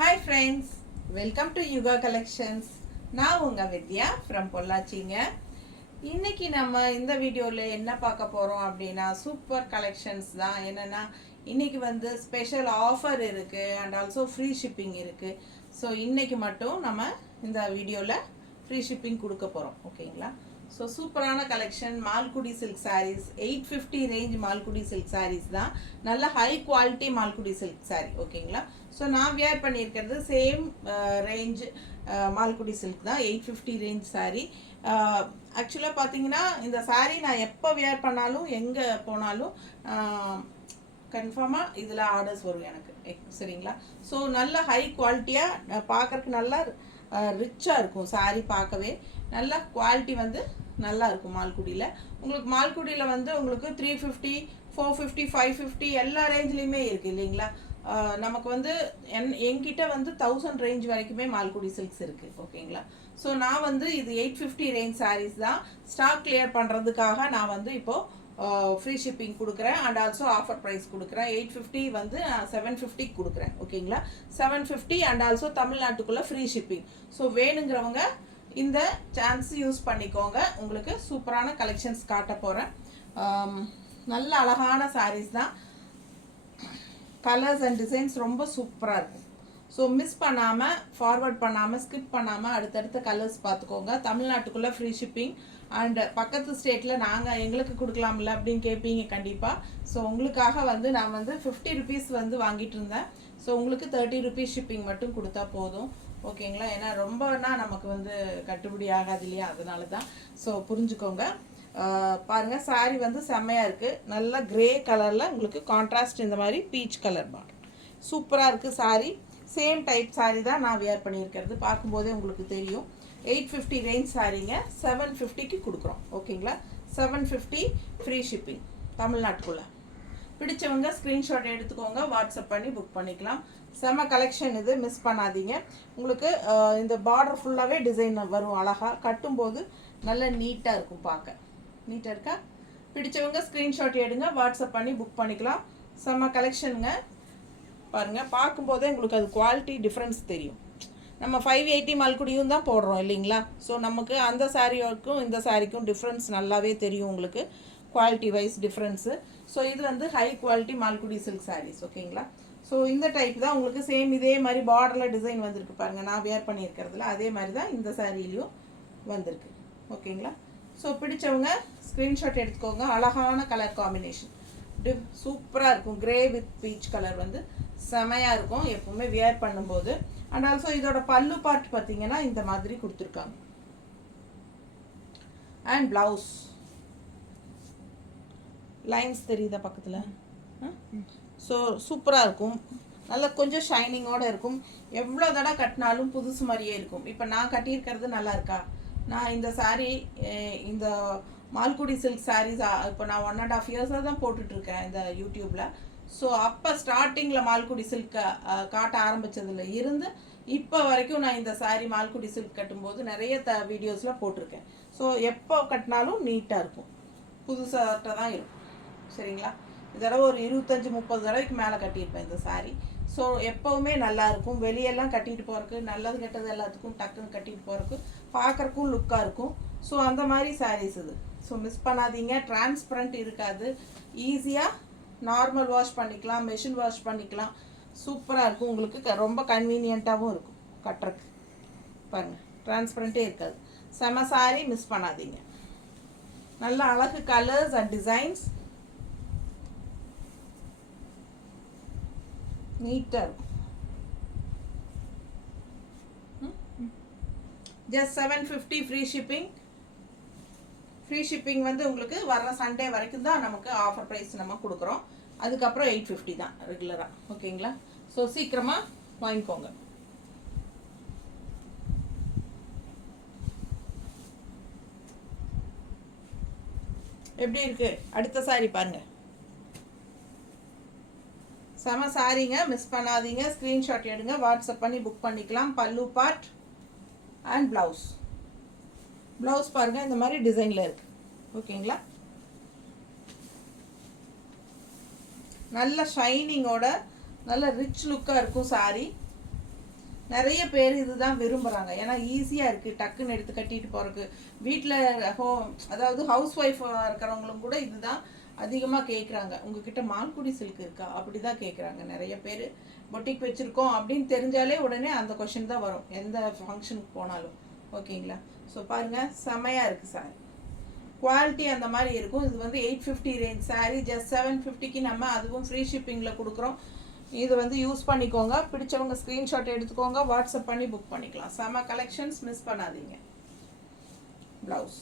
Hi friends, welcome to Yuga Collections. நான் உங்க வித்யா from பொள்ளாச்சிங்க. இன்னைக்கு நம்ம இந்த வீடியோல என்ன பார்க்க போறோம் அப்படின்னா சூப்பர் கலெக்ஷன்ஸ் தான். என்னன்னா இன்னைக்கு வந்து ஸ்பெஷல் ஆஃபர் இருக்கு அண்ட் ஆல்சோ ஃப்ரீ ஷிப்பிங் இருக்கு. ஸோ இன்னைக்கு மட்டும் நம்ம இந்த வீடியோல ஃப்ரீ ஷிப்பிங் கொடுக்க போறோம். ஓகேங்களா? ஸோ சூப்பரான collection Malgudi silk sarees 850 range Malgudi silk sarees தான். நல்ல high quality Malgudi silk saree. ஓகேங்களா? ஸோ நான் வியர் பண்ணியிருக்கிறது சேம் ரேஞ்ச் மால்குடி சில்க் தான். 850 ரேஞ்ச் சாரீ. ஆக்சுவலாக பார்த்தீங்கன்னா இந்த சாரீ நான் எப்போ வியர் பண்ணாலும் எங்கே போனாலும் கன்ஃபார்மாக இதில் ஆர்டர்ஸ் வரும் எனக்கு. சரிங்களா? ஸோ நல்ல ஹை குவாலிட்டியாக பார்க்குறக்கு நல்லா ரிச்சாக இருக்கும் சாரீ. பார்க்கவே நல்ல குவாலிட்டி வந்து நல்லா இருக்கும். மால்குடியில் உங்களுக்கு மால்குடியில் வந்து உங்களுக்கு 350 450 550 எல்லா ரேஞ்ச்லேயுமே இருக்குது இல்லைங்களா? நமக்கு வந்து என்கிட்ட வந்து 1000 ரேஞ்ச் வரைக்குமே மால்குடி சில்க்ஸ் இருக்குது. ஓகேங்களா? ஸோ நான் வந்து இது 850 ரேஞ்ச் சாரீஸ் தான். ஸ்டாக் கிளியர் பண்ணுறதுக்காக நான் வந்து இப்போது ஃப்ரீ ஷிப்பிங் கொடுக்குறேன் அண்ட் ஆல்சோ ஆஃபர் ப்ரைஸ் கொடுக்குறேன். 850 வந்து 750 கொடுக்குறேன். ஓகேங்களா? 750 அண்ட் ஆல்சோ தமிழ்நாட்டுக்குள்ளே ஃப்ரீ ஷிப்பிங். ஸோ வேணுங்கிறவங்க இந்த சான்ஸ் யூஸ் பண்ணிக்கோங்க. உங்களுக்கு சூப்பரான கலெக்ஷன்ஸ் காட்ட போகிறேன். நல்ல அழகான சாரீஸ் தான். கலர்ஸ் அண்ட் டிசைன்ஸ் ரொம்ப சூப்பராக இருக்கும். ஸோ மிஸ் பண்ணாமல், ஃபார்வர்ட் பண்ணாமல், ஸ்கிப் பண்ணாமல் அடுத்தடுத்த கலர்ஸ் பார்த்துக்கோங்க. தமிழ்நாட்டுக்குள்ளே ஃப்ரீ ஷிப்பிங் அண்ட் பக்கத்து ஸ்டேட்டில் நாங்கள் எங்களுக்கு கொடுக்கலாம்ல அப்படின்னு கேட்பீங்க கண்டிப்பாக. ஸோ உங்களுக்காக வந்து நான் வந்து 50 ருபீஸ் வந்து வாங்கிட்டு இருந்தேன். ஸோ உங்களுக்கு 30 ருபீஸ் ஷிப்பிங் மட்டும் கொடுத்தா போதும். ஓகேங்களா? ஏன்னா ரொம்பனா நமக்கு வந்து கட்டுப்படி ஆகாது இல்லையா? அதனால தான். ஸோ புரிஞ்சுக்கோங்க. பாருங்கள் சாரீ வந்து செம்மையாக இருக்குது. நல்ல கிரே கலரில் உங்களுக்கு கான்ட்ராஸ்ட் இந்த மாதிரி பீச் கலர் பார்டர் சூப்பராக இருக்குது சாரீ. சேம் டைப் சாரீ தான் நான் வியர் பண்ணியிருக்கிறது. பார்க்கும்போதே உங்களுக்கு தெரியும். 850 ரேஞ்ச் சாரீங்க 750க்கு கொடுக்குறோம். ஓகேங்களா? 750 ஃப்ரீ ஷிப்பிங் தமிழ்நாட்டுக்குள்ளே. பிடிச்சவங்க ஸ்க்ரீன்ஷாட் எடுத்துக்கோங்க, வாட்ஸ்அப் பண்ணி புக் பண்ணிக்கலாம். செம கலெக்ஷன் இது, மிஸ் பண்ணாதீங்க. உங்களுக்கு இந்த பார்டர் ஃபுல்லாகவே டிசைன் வரும். அழகாக கட்டும்போது நல்ல நீட்டாக இருக்கும். பார்க்க நீட்டாக இருக்கா? பிடிச்சவங்க ஸ்க்ரீன்ஷாட் எடுங்க, வாட்ஸ்அப் பண்ணி புக் பண்ணிக்கலாம். செம கலெக்ஷனுங்க. பாருங்கள், பார்க்கும்போதே உங்களுக்கு அது குவாலிட்டி டிஃப்ரென்ஸ் தெரியும். நம்ம 580 மால்குடியும் தான் போடுறோம் இல்லைங்களா? ஸோ நமக்கு அந்த சாரிக்கும் இந்த சாரிக்கும் டிஃப்ரென்ஸ் நல்லாவே தெரியும் உங்களுக்கு, குவாலிட்டி வைஸ் டிஃப்ரென்ஸு. ஸோ இது வந்து high quality Malgudi silk sarees. ஓகேங்களா? ஸோ இந்த டைப் தான் உங்களுக்கு சேம் இதே மாதிரி பார்டரில் டிசைன் வந்திருக்கு பாருங்கள். நான் வேர் பண்ணியிருக்கிறதுல அதே மாதிரி தான் இந்த சாரிலையும் வந்திருக்கு. ஓகேங்களா? ஸோ பிடிச்சவங்க ஸ்க்ரீன்ஷாட் எடுத்துக்கோங்க. அழகான கலர் காம்பினேஷன் சூப்பராக இருக்கும். கிரே வித் பீச் கலர் வந்து செமையாக இருக்கும் எப்பவுமே வியர் பண்ணும்போது. அண்ட் ஆல்சோ இதோட பல்லு பார்ட் பார்த்தீங்கன்னா இந்த மாதிரி கொடுத்துருக்காங்க. அண்ட் பிளவுஸ் லைன்ஸ் தெரியுதா பக்கத்தில்? ஸோ சூப்பராக இருக்கும். நல்லா கொஞ்சம் ஷைனிங்கோடு இருக்கும். எவ்வளோ தடவை கட்டினாலும் புதுசு மாதிரியே இருக்கும். இப்போ நான் கட்டியிருக்கிறது நல்லா இருக்கா? நான் இந்த சாரீ இந்த மால்குடி சில்க் சாரீஸ் இப்போ நான் 1.5 இயர்ஸாக தான் போட்டுட்ருக்கேன் இந்த யூடியூப்பில். ஸோ அப்போ ஸ்டார்டிங்கில் மால்குடி சில்க் காட்ட ஆரம்பித்ததுல இருந்து இப்போ வரைக்கும் நான் இந்த சாரீ மால்குடி சில்க் கட்டும்போது நிறைய வீடியோஸில் போட்டிருக்கேன். ஸோ எப்போ கட்டினாலும் நீட்டாக இருக்கும், புதுசாக தான் இருக்கும். சரிங்களா? இதோட ஒரு 25-30 தடவைக்கு மேலே கட்டியிருப்பேன் இந்த சாரீ. ஸோ எப்போவுமே நல்லாயிருக்கும். வெளியெல்லாம் கட்டிட்டு போகிறக்கு, நல்லது கெட்டது எல்லாத்துக்கும் டக்குன்னு கட்டிட்டு போகிறக்கு, பார்க்குறக்கும் லுக்காக இருக்கும். ஸோ அந்த மாதிரி சாரீஸ் இது. ஸோ மிஸ் பண்ணாதீங்க. டிரான்ஸ்பரண்ட் இருக்காது. ஈஸியாக நார்மல் வாஷ் பண்ணிக்கலாம், மெஷின் வாஷ் பண்ணிக்கலாம். சூப்பராக இருக்கும். உங்களுக்கு ரொம்ப கன்வீனியண்ட்டாகவும் இருக்கும் கட்டுறக்கு. பாருங்கள், டிரான்ஸ்பரண்ட்டே இருக்காது. செம சாரீ, மிஸ் பண்ணாதீங்க. நல்ல அழகு கலர்ஸ் அண்ட் டிசைன்ஸ் நீட்டாக இருக்கும். Just 750 free shipping. Free shipping வந்து உங்களுக்கு வர்ற சண்டே வரைக்கும் தான் நமக்கு ஆஃபர் ப்ரைஸ் நம்ம கொடுக்குறோம். அதுக்கப்புறம் 850 தான் ரெகுலராக. ஓகேங்களா? ஸோ சீக்கிரமாக வாங்கிக்கோங்க. எப்படி இருக்குது? அடுத்த சாரீ பாருங்கள். செம சாரீங்க, மிஸ் பண்ணாதீங்க. ஸ்க்ரீன்ஷாட் எடுங்க, வாட்ஸ்அப் பண்ணி புக் பண்ணிக்கலாம். பல்லு பார்ட் அண்ட் ப்ளவுஸ். ப்ளவுஸ் பாருங்கள் இந்த மாதிரி டிசைனில் இருக்குது. ஓகேங்களா? நல்ல ஷைனிங்கோட நல்ல ரிச் லுக்காக இருக்கும் சாரீ. நிறைய பேர் இதுதான் விரும்புகிறாங்க. ஏன்னா ஈஸியாக இருக்குது, டக்குன்னு எடுத்து கட்டிட்டு போகிறதுக்கு. வீட்டில் அதாவது ஹவுஸ் ஒய்ஃபாக இருக்கிறவங்களும் கூட இதுதான் அதிகமாக கேட்குறாங்க. உங்ககிட்ட மால்குடி சில்க் இருக்கா அப்படி தான் கேட்குறாங்க நிறைய பேர். பொட்டிக் வச்சுருக்கோம் அப்படின்னு தெரிஞ்சாலே உடனே அந்த கொஷின் தான் வரும் எந்த ஃபங்க்ஷனுக்கு போனாலும். ஓகேங்களா? ஸோ பாருங்கள், செமையாக இருக்குது சார். குவாலிட்டி அந்த மாதிரி இருக்கும். இது வந்து 850 ரேஞ்ச் சாரீ. ஜஸ்ட் 750க்கு நம்ம அதுவும் ஃப்ரீ ஷிப்பிங்கில் கொடுக்குறோம். இது வந்து யூஸ் பண்ணிக்கோங்க. பிடிச்சவங்க ஸ்க்ரீன்ஷாட் எடுத்துக்கோங்க, வாட்ஸ்அப் பண்ணி புக் பண்ணிக்கலாம். செம கலெக்ஷன்ஸ், மிஸ் பண்ணாதீங்க. ப்ளவுஸ்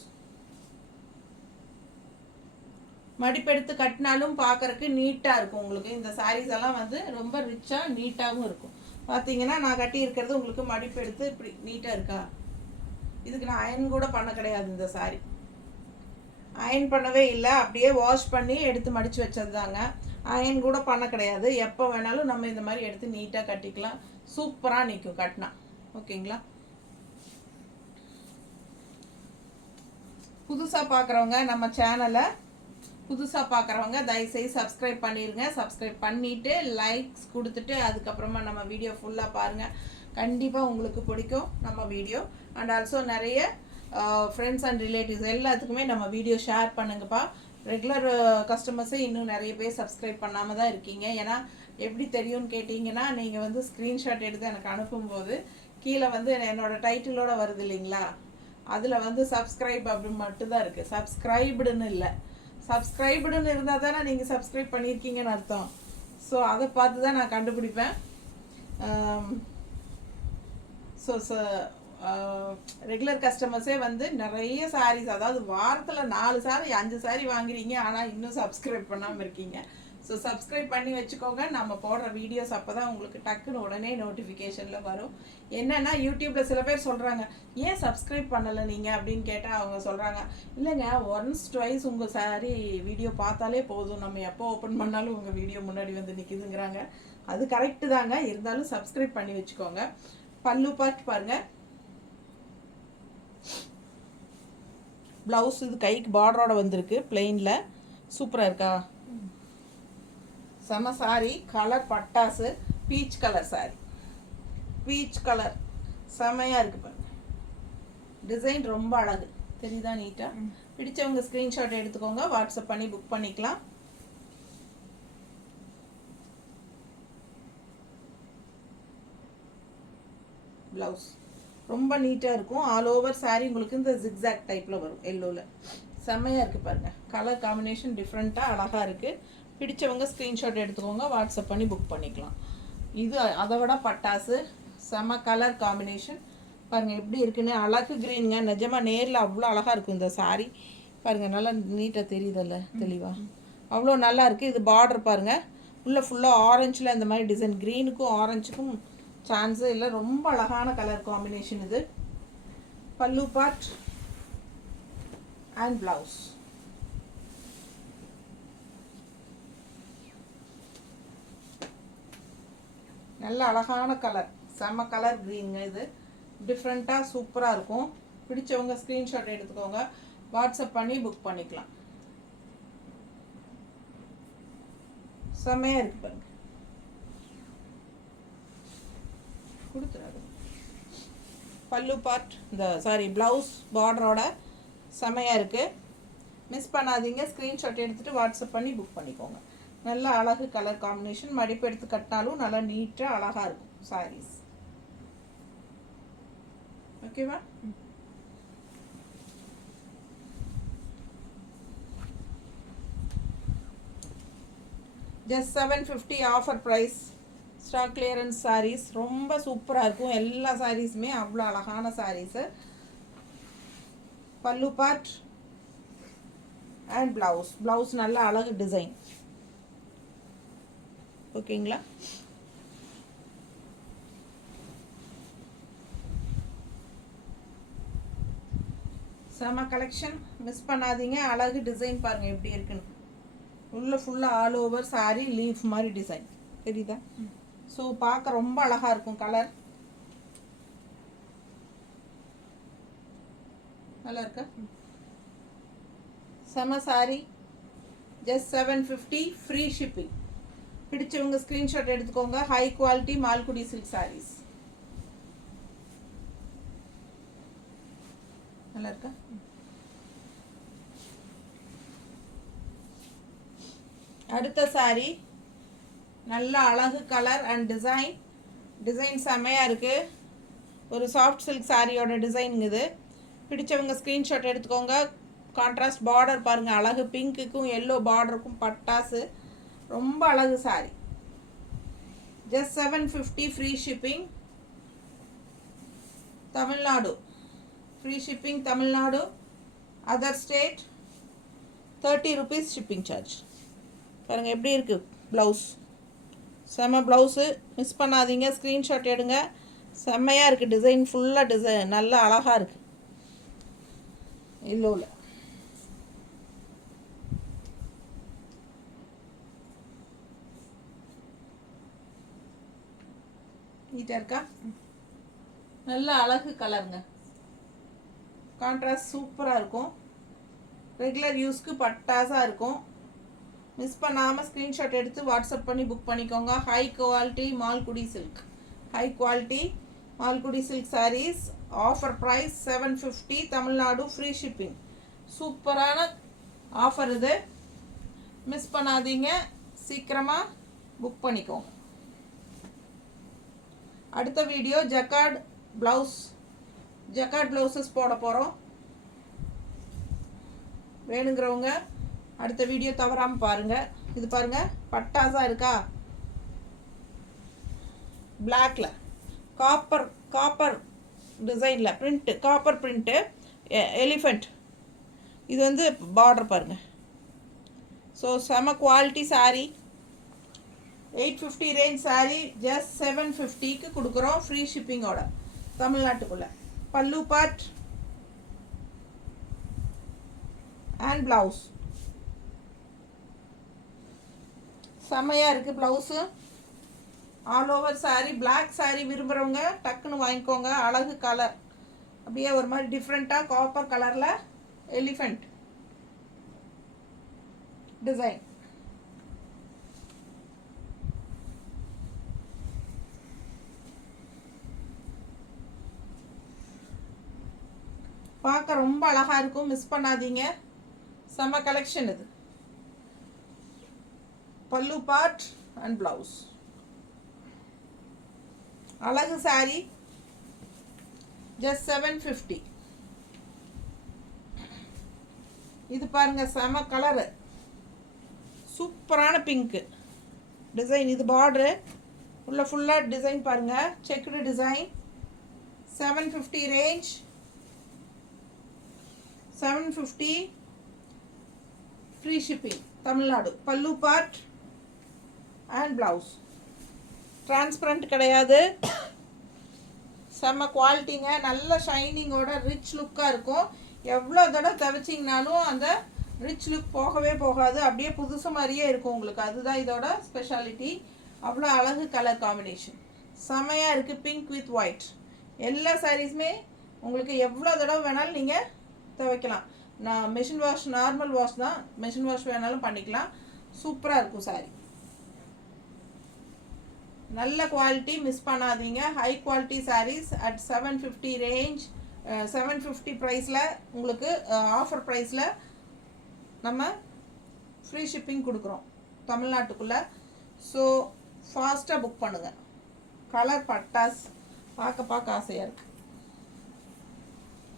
மடிப்பெடுத்து கட்டினாலும் பார்க்குறக்கு நீட்டாக இருக்கும். உங்களுக்கு இந்த சாரீஸ் எல்லாம் வந்து ரொம்ப ரிச்சாக நீட்டாகவும் இருக்கும். பார்த்தீங்கன்னா நான் கட்டி இருக்கிறது உங்களுக்கு மடிப்பெடுத்து இப்படி நீட்டாக இருக்கா. இதுக்கு நான் அயன் கூட பண்ண கிடையாது. இந்த சாரீ அயன் பண்ணவே இல்லை, அப்படியே வாஷ் பண்ணி எடுத்து மடித்து வச்சது தாங்க. அயன் கூட பண்ண கிடையாது. எப்போ வேணாலும் நம்ம இந்த மாதிரி எடுத்து நீட்டாக கட்டிக்கலாம். சூப்பராக நிற்கும் கட்டினா. ஓகேங்களா? புதுசாக பார்க்குறவங்க நம்ம சேனலை தயவுசெய்து சப்ஸ்கிரைப் பண்ணிடுங்க. சப்ஸ்கிரைப் பண்ணிவிட்டு லைக்ஸ் கொடுத்துட்டு அதுக்கப்புறமா நம்ம வீடியோ ஃபுல்லாக பாருங்கள். கண்டிப்பாக உங்களுக்கு பிடிக்கும் நம்ம வீடியோ. அண்ட் ஆல்சோ நிறைய ஃப்ரெண்ட்ஸ் அண்ட் ரிலேட்டிவ்ஸ் எல்லாத்துக்குமே நம்ம வீடியோ ஷேர் பண்ணுங்கப்பா. ரெகுலர் கஸ்டமர்ஸே இன்னும் நிறைய பேர் சப்ஸ்கிரைப் பண்ணாமல் தான் இருக்கீங்க. ஏன்னா எப்படி தெரியும்னு கேட்டிங்கன்னா, நீங்கள் வந்து ஸ்க்ரீன்ஷாட் எடுத்து எனக்கு அனுப்பும்போது கீழே வந்து என்னோடய டைட்டிலோடு வருது இல்லைங்களா, அதில் வந்து சப்ஸ்கிரைப் அப்படின்னு மட்டும்தான் இருக்குது. சப்ஸ்கிரைப்டுன்னு இல்லை. சப்ஸ்கிரைப்டுன்னு இருந்தால் தானே நீங்கள் சப்ஸ்கிரைப் பண்ணியிருக்கீங்கன்னு அர்த்தம். ஸோ அதை பார்த்து தான் நான் கண்டுபிடிப்பேன். ஸோ ரெகுலர் கஸ்டமர்ஸே வந்து நிறைய சாரீஸ், அதாவது வாரத்தில் 4 சாரி 5 சாரி வாங்குறீங்க, ஆனால் இன்னும் சப்ஸ்கிரைப் பண்ணாமல் இருக்கீங்க. ஸோ சப்ஸ்கிரைப் பண்ணி வச்சுக்கோங்க. நம்ம போடுற வீடியோஸ் அப்போ தான் உங்களுக்கு டக்குன்னு உடனே நோட்டிஃபிகேஷனில் வரும். என்னென்னா யூடியூப்பில் சில பேர் சொல்கிறாங்க, ஏன் சப்ஸ்கிரைப் பண்ணலை நீங்கள் அப்படின்னு கேட்டால் அவங்க சொல்கிறாங்க, இல்லைங்க ஒன்ஸ் ட்வைஸ் உங்கள் சாரி வீடியோ பார்த்தாலே போதும், நம்ம எப்போ ஓப்பன் பண்ணாலும் உங்கள் வீடியோ முன்னாடி வந்து நிற்கிதுங்கிறாங்க. அது கரெக்டு தாங்க, இருந்தாலும் சப்ஸ்கிரைப் பண்ணி வச்சுக்கோங்க. பல்லு பார்ட் பாருங்கள். ப்ளவுஸ் இது கைக்கு பார்டரோட வந்திருக்கு, பிளெயினில். சூப்பராக இருக்கா? செம சாரி. கலர் பட்டாசு, peach colour sorry. Peach colour செமையாக இருக்குது பாருங்க. டிசைன் ரொம்ப அழகு, தெரியுதா நீட்டாக? பிடிச்சவங்க ஸ்க்ரீன்ஷாட் எடுத்துக்கோங்க, வாட்ஸ்அப் பண்ணி புக் பண்ணிக்கலாம். ப்ளவுஸ் ரொம்ப நீட்டாக இருக்கும். ஆல் ஓவர் சாரீ உங்களுக்கு இந்த ஜிக்ஸாக் டைப்பில் வரும், எல்லோவில். செம்மையாக இருக்குது பாருங்கள். கலர் காம்பினேஷன் டிஃப்ரெண்ட்டாக அழகாக இருக்குது. பிடிச்சவங்க ஸ்க்ரீன்ஷாட் எடுத்துக்கோங்க, வாட்ஸ்அப் பண்ணி புக் பண்ணிக்கலாம். இது அதை விட பட்டாசு, செம கலர் காம்பினேஷன் பாருங்கள் எப்படி இருக்குன்னு. அழகு க்ரீனுங்க, நிஜமாக நேரில் அவ்வளோ அழகாக இருக்கும் இந்த சாரீ. பாருங்கள் நல்லா நீட்டாக தெரியுதில்ல தெளிவாக, அவ்வளோ நல்லா இருக்குது. இது பார்டர் பாருங்கள், ஃபுல்லாக ஆரஞ்சில் இந்த மாதிரி டிசைன். க்ரீனுக்கும் ஆரஞ்சுக்கும் சான்ஸே இல்லை. ரொம்ப அழகான கலர் காம்பினேஷன் இது. பல்லு பார்ட் அண்ட் ப்ளவுஸ். நல்ல அழகான கலர், செம்ம கலர் க்ரீனுங்க. இது டிஃப்ரெண்ட்டாக சூப்பராக இருக்கும். பிடிச்சவங்க ஸ்க்ரீன்ஷாட் எடுத்துக்கோங்க, வாட்ஸ்அப் பண்ணி புக் பண்ணிக்கலாம். செம்மையாக இருக்குது பாருங்க. கொடுத்துறாரு பல்லு பார்ட், இந்த ப்ளவுஸ் பார்டரோட செமையாக இருக்குது. மிஸ் பண்ணாதீங்க. ஸ்க்ரீன்ஷாட் எடுத்துகிட்டு வாட்ஸ்அப் பண்ணி புக் பண்ணிக்கோங்க. நல்ல அழகு கலர் காம்பினேஷன். மடிப்பு எடுத்து கட்டினாலும் நல்லா நீட்டாக அழகாக இருக்கும் சாரீஸ். ஓகேவா? Just 750 offer price. Stock clearance sarees ரொம்ப சூப்பராக இருக்கும். எல்லா சாரீஸுமே அவ்வளோ அழகான சாரீஸு. பல்லு பார்ட் அண்ட் ப்ளவுஸ் நல்ல அழகு டிசைன். ஓகேங்களா? செம கலெக்ஷன், மிஸ் பண்ணாதீங்க. அழகு டிசைன் பாருங்கள் எப்படி இருக்குன்னு. உள்ள ஃபுல்லாக ஆல் ஓவர் சாரீ லீஃப் மாதிரி டிசைன் தெரியுதா? ஸோ பார்க்க ரொம்ப அழகாக இருக்கும். கலர் நல்லா இருக்கா? செம சாரீ. Just 750, free shipping. பிடிச்சவங்க ஸ்க்ரீன்ஷாட் எடுத்துக்கோங்க. High quality Malgudi silk saris. நல்லா இருக்கா? அடுத்த saree நல்ல அழகு கலர் அண்ட் டிசைன் செம்மையாக இருக்குது. ஒரு சாஃப்ட் சில்க் சாரியோட டிசைனுங்க இது. பிடிச்சவங்க ஸ்க்ரீன்ஷாட் எடுத்துக்கோங்க. கான்ட்ராஸ்ட் பார்டர் பாருங்கள், அழகு பிங்க்குக்கும் எல்லோ பார்டருக்கும் பட்டாசு, ரொம்ப அழகு sorry. Just 750 free shipping Tamil Nadu. Free shipping Tamil Nadu, other state 30 rupees shipping charge. பாருங்கள் எப்படி இருக்குது ப்ளவுஸ், செம்ம ப்ளவுஸு. மிஸ் பண்ணாதீங்க, ஸ்க்ரீன்ஷாட் எடுங்க. செம்மையாக இருக்குது டிசைன், ஃபுல்லாக டிசைன் நல்லா அழகாக இருக்குது. இல்லோவில் நீட்டாக இருக்கா? நல்ல அழகு கலருங்க, கான்ட்ராஸ்ட் சூப்பராக இருக்கும். ரெகுலர் யூஸ்க்கு பட்டாசாக இருக்கும். மிஸ் பண்ணாமல் ஸ்க்ரீன்ஷாட் எடுத்து வாட்ஸ்அப் பண்ணி புக் பண்ணிக்கோங்க. High quality Malgudi silk, high quality Malgudi silk sarees. Offer price 750 Tamil Nadu, free shipping. சூப்பரான ஆஃபர் இது, மிஸ் பண்ணாதீங்க, சீக்கிரமாக புக் பண்ணிக்கோங்க. அடுத்த வீடியோ ஜக்கார்ட் ப்ளவுசஸ் போட போகிறோம். வேணுங்கிறவங்க அடுத்த வீடியோ தவறாமல் பாருங்கள். இது பாருங்கள் பட்டாசாக இருக்கா, பிளாக்ல காப்பர் டிசைனில் பிரிண்ட்டு, காப்பர் பிரிண்ட்டு, எலிஃபண்ட். இது வந்து பார்டர் பாருங்கள். ஸோ செம quality sari. 850 range sari just 750க்கு கொடுக்குறோம், ஃப்ரீ ஷிப்பிங்கோட தமிழ்நாட்டுக்குள்ளே. பல்லு பார்ட் அண்ட் ப்ளவுஸ் செம்மையாக இருக்குது. Blouse all over sari. Black sari விரும்புகிறவங்க டக்குன்னு வாங்கிக்கோங்க. அழகு கலர், அப்படியே ஒரு மாதிரி டிஃப்ரெண்ட்டாக காப்பர் கலரில் எலிஃபண்ட் டிசைன். பார்க்க ரொம்ப அழகாக இருக்கும், மிஸ் பண்ணாதீங்க. செம்ம கலெக்ஷன் இது. பல்லு பார்ட் அண்ட் ப்ளவுஸ், அழகு சாரி, ஜஸ்ட் 750. இது பாருங்க செம கலரு, சூப்பரான பிங்க்கு டிசைன். இது பார்டரு உள்ள ஃபுல்லாக டிசைன் பாருங்க, checked design. 750 range, 750 free shipping Tamil Nadu. பல்லு பார்ட் அண்ட் ப்ளவுஸ். டிரான்ஸ்பரண்ட் கிடையாது, செம்ம குவாலிட்டிங்க. நல்ல ஷைனிங்கோட ரிச் லுக்காக இருக்கும். எவ்வளோ தடவை துவைச்சிங்கனாலும் அந்த ரிச் லுக் போகவே போகாது, அப்படியே புதுசு மாதிரியே இருக்கும் உங்களுக்கு. அதுதான் இதோட ஸ்பெஷாலிட்டி. அவ்வளோ அழகு கலர் காம்பினேஷன், செம்மையாக இருக்குது. Pink with white. எல்லா சாரீஸுமே உங்களுக்கு எவ்வளோ தடவை வேணாலும் நீங்கள் துவைக்கலாம். நான் மிஷின் வாஷ், நார்மல் வாஷ் தான், மிஷின் வாஷ் வேணாலும் பண்ணிக்கலாம். சூப்பராக இருக்கும் சாரீ, நல்ல குவாலிட்டி, மிஸ் பண்ணாதீங்க. High quality sarees at 750 range, 750 ப்ரைஸில் உங்களுக்கு ஆஃபர் ப்ரைஸில் நம்ம ஃப்ரீ ஷிப்பிங் கொடுக்குறோம் தமிழ்நாட்டுக்குள்ளே. ஸோ ஃபாஸ்ட்டாக புக் பண்ணுங்கள். கலர் பட்டாஸ் பார்க்க ஆசையாக இருக்குது.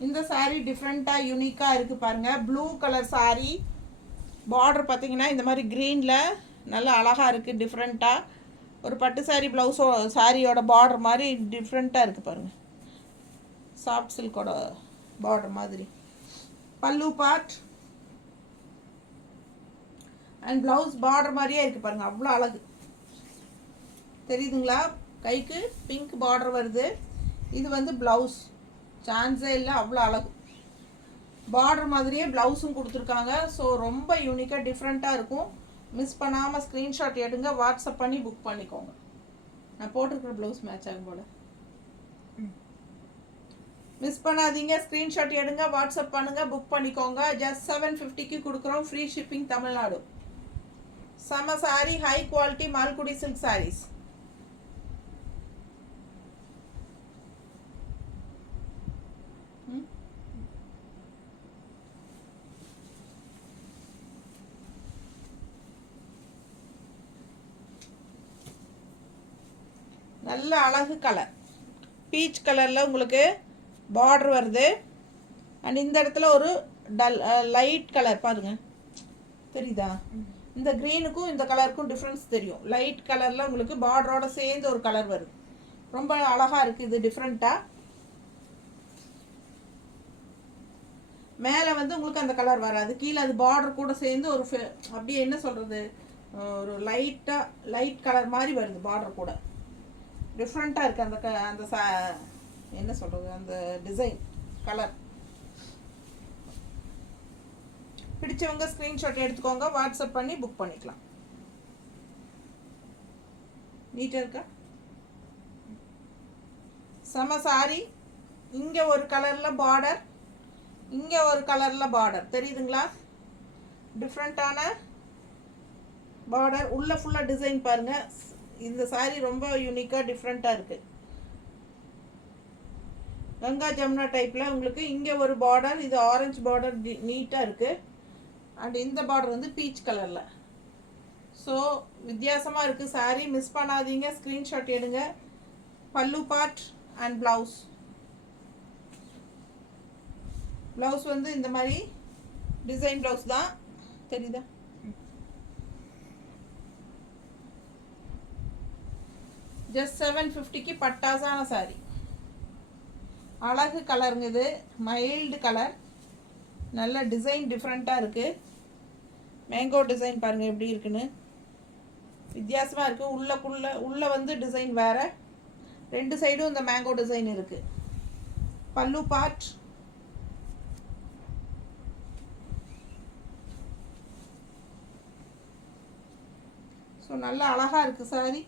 இந்த சாரீ டிஃப்ரெண்ட்டாக யூனிக்காக இருக்குது பாருங்கள். ப்ளூ கலர் சாரீ, பார்டர் பார்த்தீங்கன்னா இந்த மாதிரி க்ரீனில் நல்லா அழகாக இருக்குது. டிஃப்ரெண்ட்டாக ஒரு பட்டு சாரீ ப்ளவுஸோ சாரியோட பார்டர் மாதிரி டிஃப்ரெண்ட்டாக இருக்குது பாருங்கள், சாஃப்ட் சில்கோட பார்டர் மாதிரி. பல்லு பார்ட் அண்ட் ப்ளவுஸ் பார்டர் மாதிரியே இருக்குது பாருங்கள், அவ்வளோ அழகு. தெரியுதுங்களா? கைக்கு பிங்க் பார்டர் வருது. இது வந்து ப்ளவுஸ், சான்ஸே இல்லை, அவ்வளோ அழகு. பார்டர் மாதிரியே ப்ளவுஸும் கொடுத்துருக்காங்க. ஸோ ரொம்ப யூனிக்காக டிஃப்ரெண்ட்டாக இருக்கும். மிஸ் பண்ணாமல் ஸ்க்ரீன்ஷாட் எடுங்க, வாட்ஸ்அப் பண்ணி புக் பண்ணிக்கோங்க. நான் போட்டிருக்கிற ப்ளவுஸ் மேட்ச் ஆகும் போல். மிஸ் பண்ணாதீங்க, ஸ்க்ரீன்ஷாட் எடுங்க, வாட்ஸ்அப் பண்ணுங்கள், புக் பண்ணிக்கோங்க. ஜஸ்ட் 750க்கு கொடுக்குறோம், ஃப்ரீ ஷிப்பிங் தமிழ்நாடு. செம saree, high quality Malgudi silk sarees. நல்ல அழகு கலர், பீச் கலரில் உங்களுக்கு பார்டர் வருது. அண்ட் இந்த இடத்துல ஒரு லைட் கலர் பாருங்கள், தெரியுதா? இந்த க்ரீனுக்கும் இந்த கலருக்கும் டிஃப்ரென்ஸ் தெரியும். லைட் கலரில் உங்களுக்கு பார்டரோட சேர்ந்து ஒரு கலர் வருது. ரொம்ப அழகாக இருக்குது இது டிஃப்ரெண்ட்டாக. மேலே வந்து உங்களுக்கு அந்த கலர் வராது, கீழே அது பார்டர் கூட சேர்ந்து ஒரு அப்படியே என்ன சொல்கிறது, ஒரு லைட் கலர் மாதிரி வருது. பார்டர் கூட டிஃப்ரெண்ட்டாக இருக்குது அந்த என்ன சொல்கிறது, அந்த டிசைன் கலர். பிடிச்சவங்க ஸ்க்ரீன்ஷாட் எடுத்துக்கோங்க, வாட்ஸ்அப் பண்ணி புக் பண்ணிக்கலாம். நீட்டாக இருக்கா? செம சாரி. இங்கே ஒரு கலரில் பார்டர், இங்கே ஒரு கலரில் பார்டர், தெரியுதுங்களா? டிஃப்ரெண்ட்டான பார்டர், உள்ள ஃபுல்லாக டிசைன் பாருங்கள். இந்த சாரி ரொம்ப யூனிக்காக டிஃப்ரெண்ட்டாக இருக்குது. கங்கா ஜமுனா டைப்பில் உங்களுக்கு இங்கே ஒரு பார்டர், இது ஆரஞ்சு பார்டர் நீட்டாக இருக்குது. அண்ட் இந்த பார்டர் வந்து பீச் கலரில். ஸோ வித்தியாசமாக இருக்குது சாரீ, மிஸ் பண்ணாதீங்க, ஸ்க்ரீன்ஷாட் எடுங்க. பல்லு பார்ட் அண்ட் ப்ளவுஸ். ப்ளவுஸ் வந்து இந்த மாதிரி டிசைன் ப்ளவுஸ் தான், தெரியுதா? ஜஸ்ட் 750க்கு பட்டாசான சாரி. அழகு கலருங்க இது, மைல்டு கலர், நல்ல டிசைன் டிஃப்ரெண்ட்டாக இருக்குது. மேங்கோ டிசைன் பாருங்கள் எப்படி இருக்குன்னு, வித்தியாசமாக இருக்குது. உள்ளே வந்து டிசைன் வேறு, ரெண்டு சைடும் இந்த மேங்கோ டிசைன் இருக்குது. பல்லு பார்ட், ஸோ நல்லா அழகாக இருக்குது சாரி,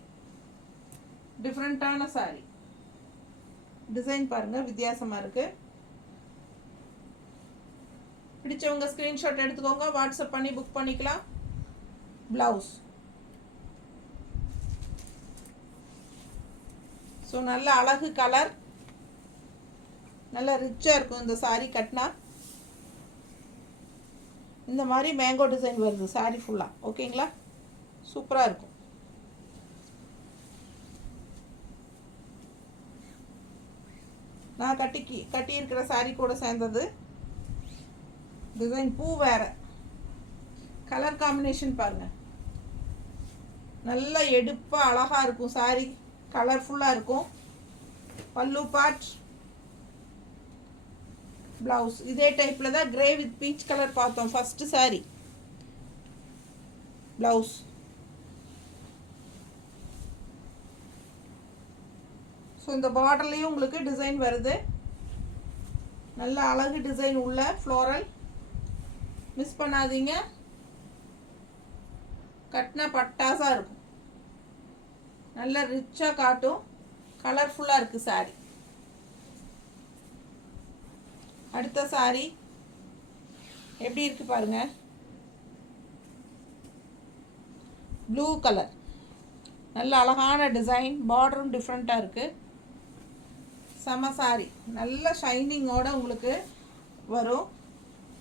டிஃப்ரெண்ட்டான சாரி. டிசைன் பாருங்கள் வித்தியாசமாக இருக்குது. பிடிச்சவங்க ஸ்க்ரீன்ஷாட் எடுத்துக்கோங்க, வாட்ஸ்அப் பண்ணி புக் பண்ணிக்கலாம். ப்ளவுஸ், ஸோ நல்ல அழகு கலர், நல்லா ரிச்சாக இருக்கும் இந்த சாரீ கட்டினா. இந்த மாதிரி மேங்கோ டிசைன் வருது சாரீ ஃபுல்லாக, ஓகேங்களா? சூப்பராக இருக்கும். நான் கட்டியிருக்கிற சாரீ கூட சேர்ந்தது. டிசைன் பூ வேறு, கலர் காம்பினேஷன் பாருங்கள், நல்லா எடுப்பாக அழகாக இருக்கும் சாரீ, கலர்ஃபுல்லாக இருக்கும். பல்லு பார்ட், ப்ளவுஸ் இதே டைப்பில் தான் கிரே வித் பீச் கலர் பார்த்தோம் ஃபஸ்ட்டு சாரீ. ப்ளவுஸ், ஸோ இந்த பார்டர்லேயும் உங்களுக்கு டிசைன் வருது, நல்ல அழகு டிசைன் உள்ள ஃப்ளோரல். மிஸ் பண்ணாதீங்க, கட்டினா பட்டாசாக இருக்கும், நல்ல ரிச்சாக காட்டும், கலர்ஃபுல்லாக இருக்குது சாரீ. அடுத்த சாரீ எப்படி இருக்குது பாருங்கள், ப்ளூ கலர், நல்ல அழகான டிசைன், பார்டரும் டிஃப்ரெண்ட்டாக இருக்குது. செம சாரீ, நல்ல ஷைனிங்கோட உங்களுக்கு வரும்,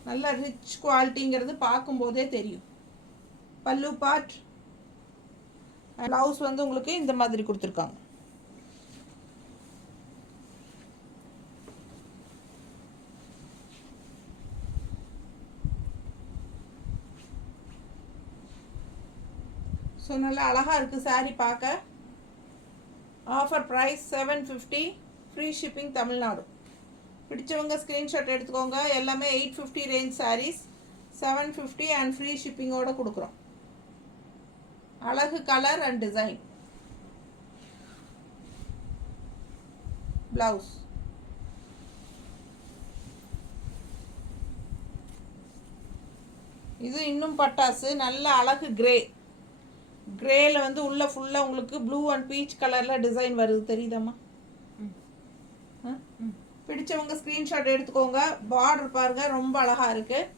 நல்ல ரிச் குவாலிட்டிங்கிறது பார்க்கும்போதே தெரியும். பல்லு பார்ட், ப்ளவுஸ் வந்து உங்களுக்கு இந்த மாதிரி கொடுத்துருக்காங்க. ஸோ நல்லா அழகாக இருக்குது சாரீ பார்க்க. Offer price 750, free shipping Tamil Nadu. பிடிச்சவங்க ஸ்க்ரீன்ஷாட் எடுத்துக்கோங்க. எல்லாமே 850 ரேஞ்ச் சாரீஸ், 750 அண்ட் ஃப்ரீ ஷிப்பிங்கோடு கொடுக்குறோம். அழகு கலர் அண்ட் டிசைன். ப்ளவுஸ், இது இன்னும் பட்டாசு, நல்ல அழகு கிரே. கிரேல வந்து உள்ள ஃபுல்லாக உங்களுக்கு ப்ளூ அண்ட் பீச் கலரில் டிசைன் வருது, தெரியுதாம்மா? பிடிச்சவங்க ஸ்க்ரீன்ஷாட் எடுத்துக்கோங்க. பார்டர் பாருங்கள், ரொம்ப அழகாக இருக்குது.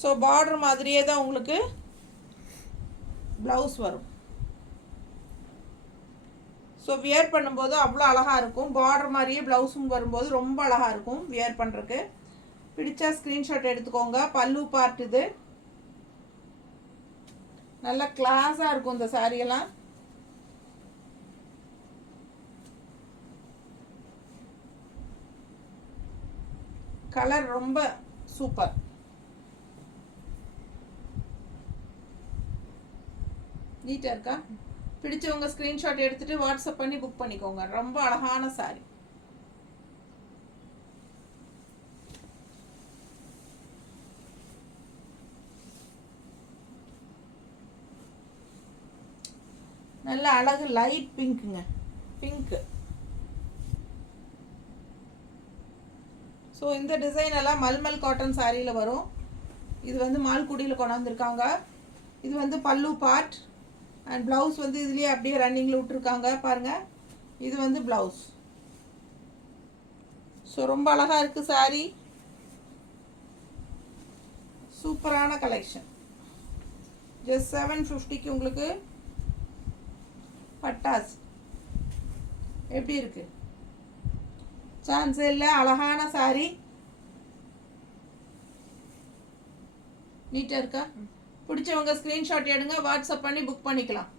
ஸோ பார்டர் மாதிரியே தான் உங்களுக்கு ப்ளவுஸ் வரும். ஸோ வியர் பண்ணும்போது அவ்வளோ அழகாக இருக்கும். பார்டர் மாதிரியே ப்ளவுஸும் வரும்போது ரொம்ப அழகாக இருக்கும் வியர் பண்ணுறதுக்கு. பிடிச்சா ஸ்க்ரீன்ஷாட் எடுத்துக்கோங்க. பல்லு பார்ட் இது, நல்லா கிளாஸாக இருக்கும் இந்த சாரியெல்லாம். கலர் ரொம்ப சூப்பர். நீட்டாக இருக்கா? பிடிச்சவங்க ஸ்க்ரீன்ஷாட் எடுத்துகிட்டு வாட்ஸ்அப் பண்ணி புக் பண்ணிக்கோங்க. ரொம்ப அழகான சாரி. நல்ல அழகு லைட் பிங்க்குங்க, பிங்க்கு. ஸோ இந்த டிசைன் எல்லாம் மல்மல் காட்டன் சாரியில் வரும். இது வந்து மால்குடியில் கொண்டாந்துருக்காங்க. இது வந்து பல்லு பார்ட் அண்ட் ப்ளவுஸ் வந்து இதுலேயே அப்படியே ரன்னிங்கில் விட்டுருக்காங்க பாருங்கள். இது வந்து ப்ளவுஸ். ஸோ ரொம்ப அழகாக இருக்குது சாரி. சூப்பரான கலெக்ஷன். ஜஸ்ட் 750க்கு உங்களுக்கு பட்டாஸ். எப்படி இருக்கு? சான்ஸே இல்லை. அழகான சாரி. நீட்டாக இருக்கா? பிடிச்சவங்க ஸ்க்ரீன்ஷாட் எடுங்க, வாட்ஸ்அப் பண்ணி புக் பண்ணிக்கலாம்.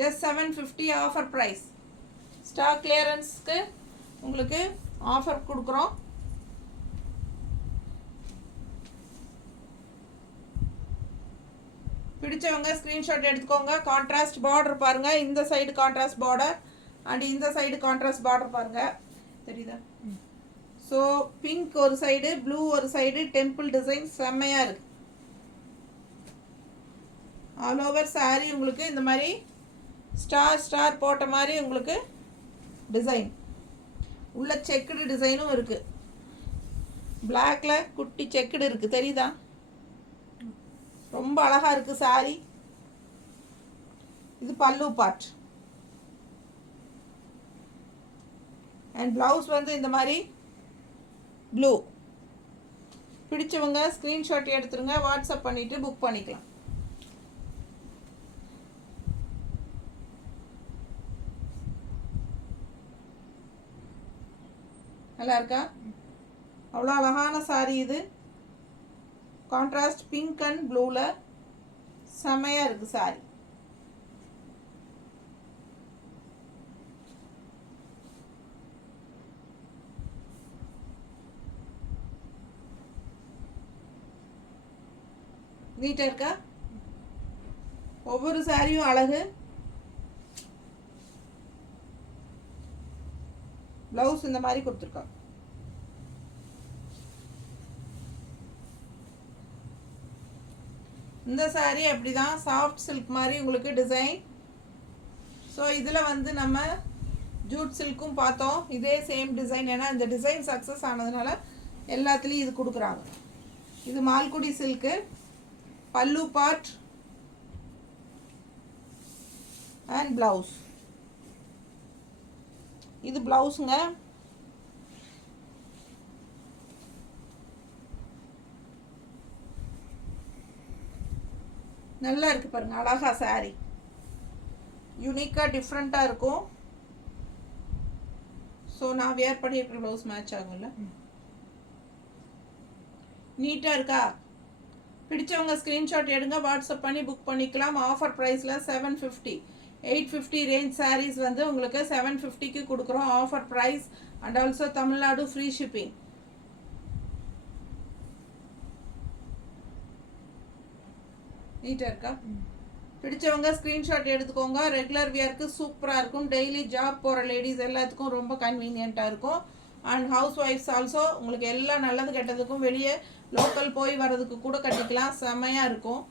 Just 750 offer price. ஸ்டாக் கிளியரன்ஸ்க்கு உங்களுக்கு ஆஃபர் கொடுக்குறோம். பிடிச்சவங்க ஸ்க்ரீன்ஷாட் எடுத்துக்கோங்க. கான்ட்ராஸ்ட் பார்டர் பாருங்கள். இந்த சைடு கான்ட்ராஸ்ட் பார்டர் அண்ட் இந்த சைடு கான்ட்ராஸ்ட் பார்டர் பாருங்கள். தெரியுதா? ஸோ பிங்க் ஒரு சைடு, ப்ளூ ஒரு சைடு, டெம்பிள் டிசைன் செம்மையாக இருக்குது. ஆல் ஓவர் சாரி உங்களுக்கு இந்த மாதிரி ஸ்டார் போட்ட மாதிரி உங்களுக்கு டிசைன். உள்ள செக்குடு டிசைனும் இருக்குது. பிளாக்ல குட்டி செக்குடு இருக்குது, தெரியுதா? ரொம்ப அழகாக இருக்குது சாரி. இது பல்லு பார்ட் அண்ட் ப்ளவுஸ் வந்து இந்த மாதிரி ப்ளூ. பிடிச்சவங்க ஸ்க்ரீன்ஷாட் எடுத்துருங்க, வாட்ஸ்அப் பண்ணிவிட்டு புக் பண்ணிக்கலாம். நல்லா இருக்கா? அவ்வளோ அழகான சாரி இது. கான்ட்ராஸ்ட் பிங்க் அண்ட் ப்ளூவில் செமையாக இருக்குது சாரி. நீட்டாக இருக்கா? ஒவ்வொரு சாரியும் அழகு. ப்ளவுஸ் இந்த மாதிரி கொடுத்துருக்காங்க. இந்த சாரி அப்படிதான் சாஃப்ட் சில்க் மாதிரி உங்களுக்கு டிசைன். ஸோ இதில் வந்து நம்ம ஜூட் சில்க்கும் பார்த்தோம். இதே சேம் டிசைன். ஏன்னா இந்த டிசைன் சக்ஸஸ் ஆனதுனால எல்லாத்துலேயும் இது கொடுக்குறாங்க. இது மால்குடி சில்க்கு. பல்லு பார்ட் அண்ட் ப்ளவுஸ். இது ப்ளவுஸுங்க. நல்லா இருக்குது பாருங்கள். அழகா சாரி. யூனிக்காக டிஃப்ரெண்ட்டாக இருக்கும். ஸோ நான் வேர் பண்ணியிருக்கிற ப்ளவுஸ் மேட்ச் ஆகும்ல. நீட்டாக இருக்கா? பிடிச்சவங்க ஸ்க்ரீன்ஷாட் எடுங்க, வாட்ஸ்அப் பண்ணி புக் பண்ணிக்கலாம். ஆஃபர் ப்ரைஸில் 750. 850 ரேஞ்ச் சாரீஸ் வந்து உங்களுக்கு 750க்கு கொடுக்குறோம். Offer price and also Tamil Nadu free shipping. நீட்டாக இருக்கா? பிடிச்சவங்க ஸ்க்ரீன்ஷாட் எடுத்துக்கோங்க. ரெகுலர் வியருக்கு சூப்பராக இருக்கும். டெய்லி ஜாப் போகிற லேடிஸ் எல்லாத்துக்கும் ரொம்ப கன்வீனியண்ட்டாக இருக்கும். அண்ட் ஹவுஸ் ஒய்ஃப்ஸ் ஆல்சோ உங்களுக்கு எல்லாம் நல்லது கெட்டதுக்கும் வெளியே லோக்கல் போய் வர்றதுக்கு கூட கட்டிக்கலாம். செம்மையாக இருக்கும்.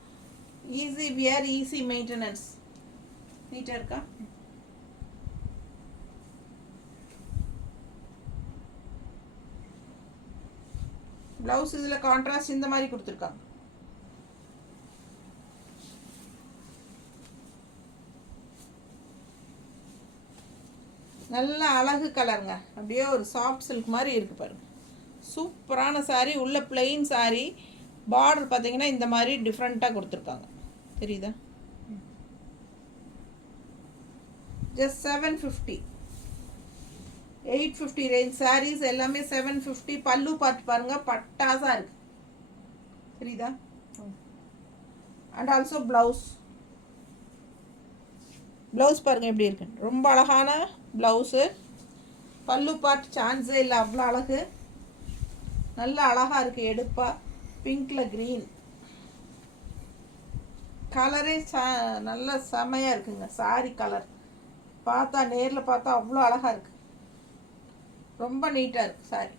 Easy wear, easy maintenance. நீட்டாக இருக்கா? ப்ளவுஸ் இதில் கான்ட்ராஸ்ட் இந்த மாதிரி கொடுத்துருக்காங்க. நல்ல அழகு கலருங்க. அப்படியே ஒரு சாஃப்ட் சில்க் மாதிரி இருக்குது பாருங்க. சூப்பரான சாரீ. உள்ள பிளெயின் சாரீ. பார்டர் பார்த்தீங்கன்னா இந்த மாதிரி டிஃப்ரெண்ட்டாக கொடுத்துருக்காங்க. தெரியுதா? ஜஸ்ட் 750. 850 ரேஞ்ச் சாரீஸ் எல்லாமே 750. பல்லு பார்த்து பாருங்க, பட்டாசாக இருக்கு. தெரியுதா? And also blouse. ப்ளவுஸ் பாருங்கள் எப்படி இருக்கு. ரொம்ப அழகான ப்ளவுஸு. பல்லு பார்ட் சான்ஸே இல்லை, அவ்வளோ அழகு. நல்ல அழகாக இருக்குது. எடுப்பாக பிங்க்கில் க்ரீன் கலரே நல்ல செமையாக இருக்குங்க. சாரி கலர் பார்த்தா நேரில் பார்த்தா அவ்வளோ அழகாக இருக்குது. ரொம்ப நீட்டாக இருக்குது சாரி.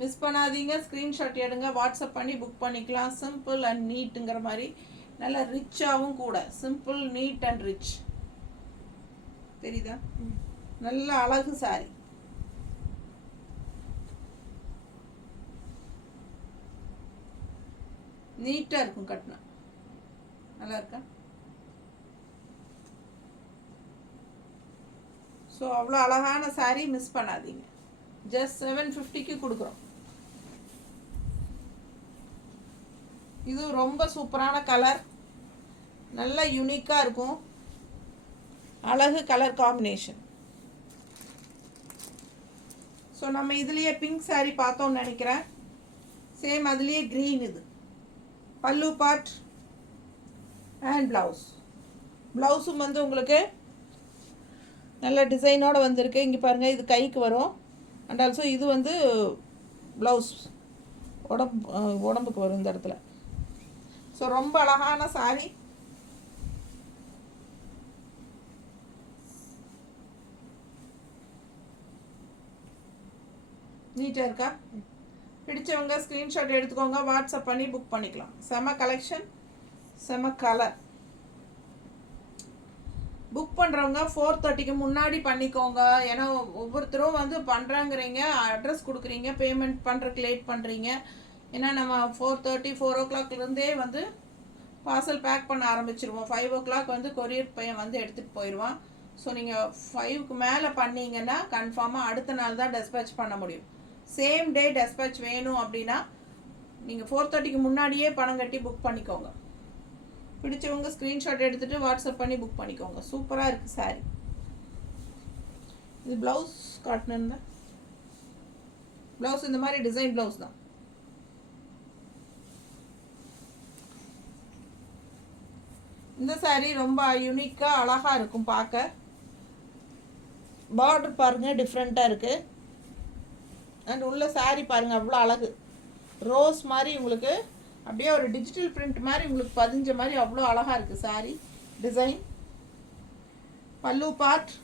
மிஸ் பண்ணாதீங்க. ஸ்க்ரீன்ஷாட் எடுங்க, வாட்ஸ்அப் பண்ணி புக் பண்ணிக்கலாம். சிம்பிள் அண்ட் நீட்டுங்கிற மாதிரி நல்ல ரிச்சாகவும் கூட. Simple, neat and rich. தெரியுதா? நல்ல அழகு சாரி. நீட்டாக இருக்கும் கட்டினா. நல்லா இருக்கா? ஸோ அவ்வளோ அழகான சாரீ மிஸ் பண்ணாதீங்க. ஜஸ்ட் 750க்கு கொடுக்குறோம். இது ரொம்ப சூப்பரான கலர், நல்ல யூனிக்காக இருக்கும். அழகு கலர் காம்பினேஷன். ஸோ நம்ம இதுலேயே பிங்க் சாரீ பார்த்தோம்னு நினைக்கிறேன். சேம் அதுலேயே க்ரீன். இது பல்லு பார்ட் அண்ட் ப்ளவுஸ். ப்ளவுஸும் வந்து உங்களுக்கு நல்ல டிசைனோடு வந்திருக்கு. இங்கே பாருங்கள், இது கைக்கு வரும். அண்ட் ஆல்சோ இது வந்து ப்ளவுஸ் உடம்புக்கு வரும் இந்த இடத்துல. ஸோ ரொம்ப அழகான சாரி. நீட்டாக இருக்கா? பிடிச்சவங்க ஸ்க்ரீன்ஷாட் எடுத்துக்கோங்க, வாட்ஸ்அப் பண்ணி புக் பண்ணிக்கலாம். செம கலெக்ஷன், செம கலர். புக் பண்ணுறவங்க 4:30க்கு முன்னாடி பண்ணிக்கோங்க. ஏன்னா ஒவ்வொருத்தரும் வந்து பண்ணுறாங்கிறீங்க, அட்ரஸ் கொடுக்குறீங்க, பேமெண்ட் பண்ணுறதுக்கு லேட் பண்ணுறீங்க. ஏன்னா நம்ம 4:30 4 o'clockலேருந்தே வந்து பார்சல் பேக் பண்ண ஆரம்பிச்சிருவோம். 5 o'clock வந்து கொரியர் பையன் வந்து எடுத்துகிட்டு போயிடுவான். ஸோ நீங்கள் 5க்கு மேலே பண்ணிங்கன்னா கன்ஃபார்மாக அடுத்த நாள் தான் டெஸ்பேச் பண்ண முடியும். சேம் டே டெஸ்பேச் வேணும் அப்படின்னா நீங்கள் 4:30க்கு முன்னாடியே பணம் கட்டி புக் பண்ணிக்கோங்க. பிடிச்சவங்க ஸ்க்ரீன்ஷாட் எடுத்துகிட்டு வாட்ஸ்அப் பண்ணி புக் பண்ணிக்கோங்க. சூப்பராக இருக்குது சாரி. இது ப்ளவுஸ் காட்டணுன்னா ப்ளவுஸ் இந்த மாதிரி டிசைன் ப்ளவுஸ் தான். இந்த சாரி ரொம்ப யூனிக்காக அழகாக இருக்கும் பார்க்க. பார்டர் பாருங்கள், டிஃப்ரெண்ட்டாக இருக்குது. அண்ட் உள்ள சாரி பாருங்கள், அவ்வளோ அழகு. ரோஸ் மாதிரி உங்களுக்கு அப்படியே ஒரு டிஜிட்டல் பிரிண்ட் மாதிரி உங்களுக்கு பதிஞ்ச மாதிரி அவ்வளோ அழகாக இருக்குது சாரி டிசைன். பல்லு பார்ட்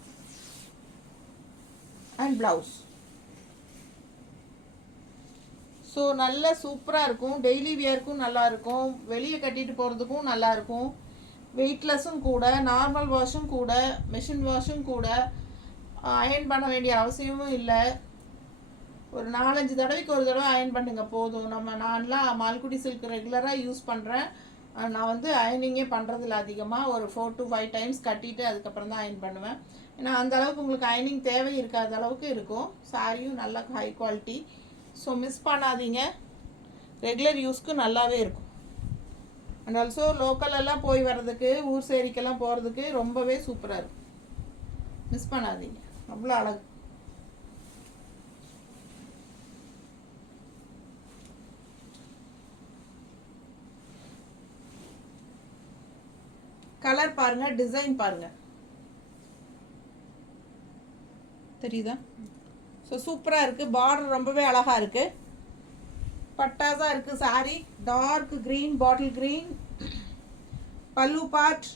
அண்ட் ப்ளவுஸ். ஸோ நல்ல சூப்பராக இருக்கும். டெய்லி வியருக்கும் நல்லாயிருக்கும், வெளியே கட்டிட்டு போகிறதுக்கும் நல்லாயிருக்கும். வெயிட்லெஸ்ஸும் கூட, நார்மல் வாஷும் கூட, மிஷின் வாஷும் கூட. அயர்ன் பண்ண வேண்டிய அவசியமும் இல்லை. ஒரு 4-5 தடவைக்கு ஒரு தடவை அயர்ன் பண்ணுங்க போதும். நான்லாம் மால்குடி சில்க் ரெகுலராக யூஸ் பண்ணுறேன். நான் வந்து அயர்னிங்கே பண்ணுறதில்ல அதிகமாக. ஒரு 4 to 5 டைம்ஸ் கட்டிட்டு அதுக்கப்புறம் தான் அயர்ன் பண்ணுவேன். ஏன்னா அந்த அளவுக்கு உங்களுக்கு அயர்னிங் தேவை இருக்காத அளவுக்கு இருக்கும். சாரியும் நல்ல ஹை குவாலிட்டி. ஸோ மிஸ் பண்ணாதீங்க. ரெகுலர் யூஸ்க்கு நல்லாவே இருக்கும். அண்ட் ஆல்சோ லோக்கலெல்லாம் போய் வர்றதுக்கு, ஊர் சேரிக்கெல்லாம் போகிறதுக்கு ரொம்பவே சூப்பராக இருக்கும். மிஸ் பண்ணாதீங்க. அவ்வளோ அழகு. கலர் பாருங்க, டிசைன் பாருங்க, தெரியுதா? ஸோ சூப்பராக இருக்குது. பார்டர் ரொம்பவே அழகாக இருக்குது. பட்டாஸாக இருக்குது saree. Dark green, bottle green. Pallu part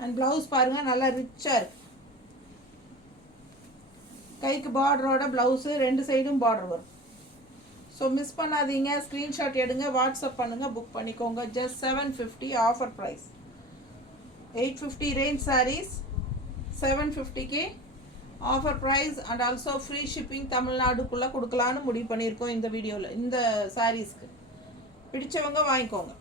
and blouse பாருங்கள், நல்லா ரிச்சாக இருக்குது. கைக்கு பார்டரோட ப்ளவுஸு, 2 சைடும் பார்டர் வரும். ஸோ மிஸ் பண்ணாதீங்க. ஸ்க்ரீன்ஷாட் எடுங்க, வாட்ஸ்அப் பண்ணுங்கள், புக் பண்ணிக்கோங்க. Just 750 offer price. 850 range saris 750க்கு offer price. And also free shipping தமிழ்நாடுக்குள்ளே கொடுக்கலான்னு முடிவு பண்ணியிருக்கோம் இந்த வீடியோவில். இந்த சாரீஸ்க்கு பிடிச்சவங்க வாங்கிக்கோங்க.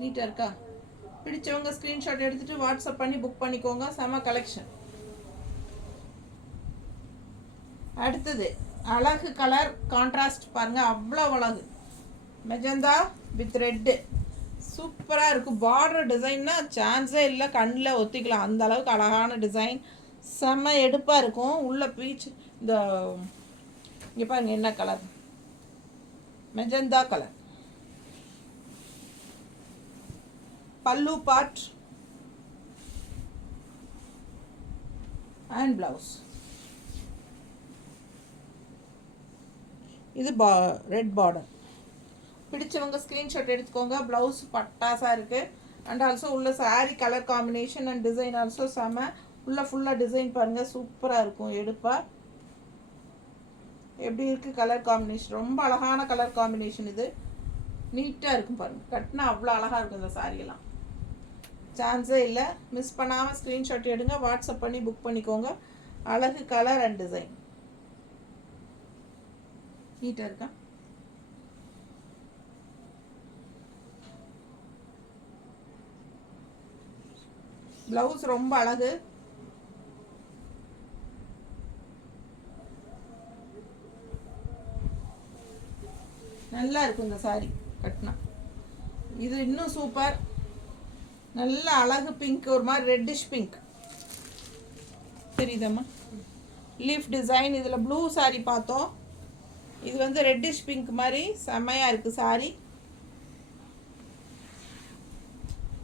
நீட்டாக இருக்கா? பிடிச்சவங்க ஸ்க்ரீன்ஷாட் எடுத்துகிட்டு வாட்ஸ்அப் பண்ணி புக் பண்ணிக்கோங்க. செம கலெக்ஷன். அடுத்தது அழகு கலர் கான்ட்ராஸ்ட் பாருங்கள், அவ்வளோ அழகு. மெஜந்தா வித் ரெட்டு சூப்பராக இருக்குது. பார்டர் டிசைன்னா சான்ஸே இல்லை, கண்ணில் ஒத்திக்கலாம் அந்த அளவுக்கு அழகான டிசைன். செம்ம எடுப்பாக இருக்கும். உள்ள பீச் இந்த இங்கே பாருங்க என்ன கலர், மெஜந்தா கலர். பல்லு பார்ட் அண்ட் ப்ளவுஸ். இது ரெட் பார்டர். பிடிச்சவங்க ஸ்க்ரீன்ஷாட் எடுத்துக்கோங்க. ப்ளவுஸ் பட்டாஸாக இருக்குது. அண்ட் ஆல்சோ உள்ள sari colour combination and design also செம. உள்ள ஃபுல்லாக டிசைன் பாருங்கள், சூப்பராக இருக்கும். எடுப்பாக எப்படி இருக்குது கலர் காம்பினேஷன், ரொம்ப அழகான கலர் காம்பினேஷன். இது நீட்டாக இருக்கும் பாருங்கள், கட்டினா அவ்வளோ அழகாக இருக்கும் இந்த சாரியெல்லாம். சான்ஸே இல்லை. மிஸ் பண்ணாமல் ஸ்க்ரீன்ஷாட் எடுங்க, வாட்ஸ்அப் பண்ணி புக் பண்ணிக்கோங்க. அழகு கலர் அண்ட் டிசைன் நீட்டாக இருக்கா. ப்ளவுஸ் ரொம்ப அழகு. நல்லா இருக்கும் இந்த சாரி கட்டினா. இது இன்னும் சூப்பர். நல்ல அழகு பிங்க், ஒரு மாதிரி ரெட்டிஷ் பிங்க் தெரியுதம்மா. Leaf design. இதில் ப்ளூ சாரி பார்த்தோம், இது வந்து ரெட்டிஷ் பிங்க் மாதிரி செம்மையாக இருக்குது சாரி.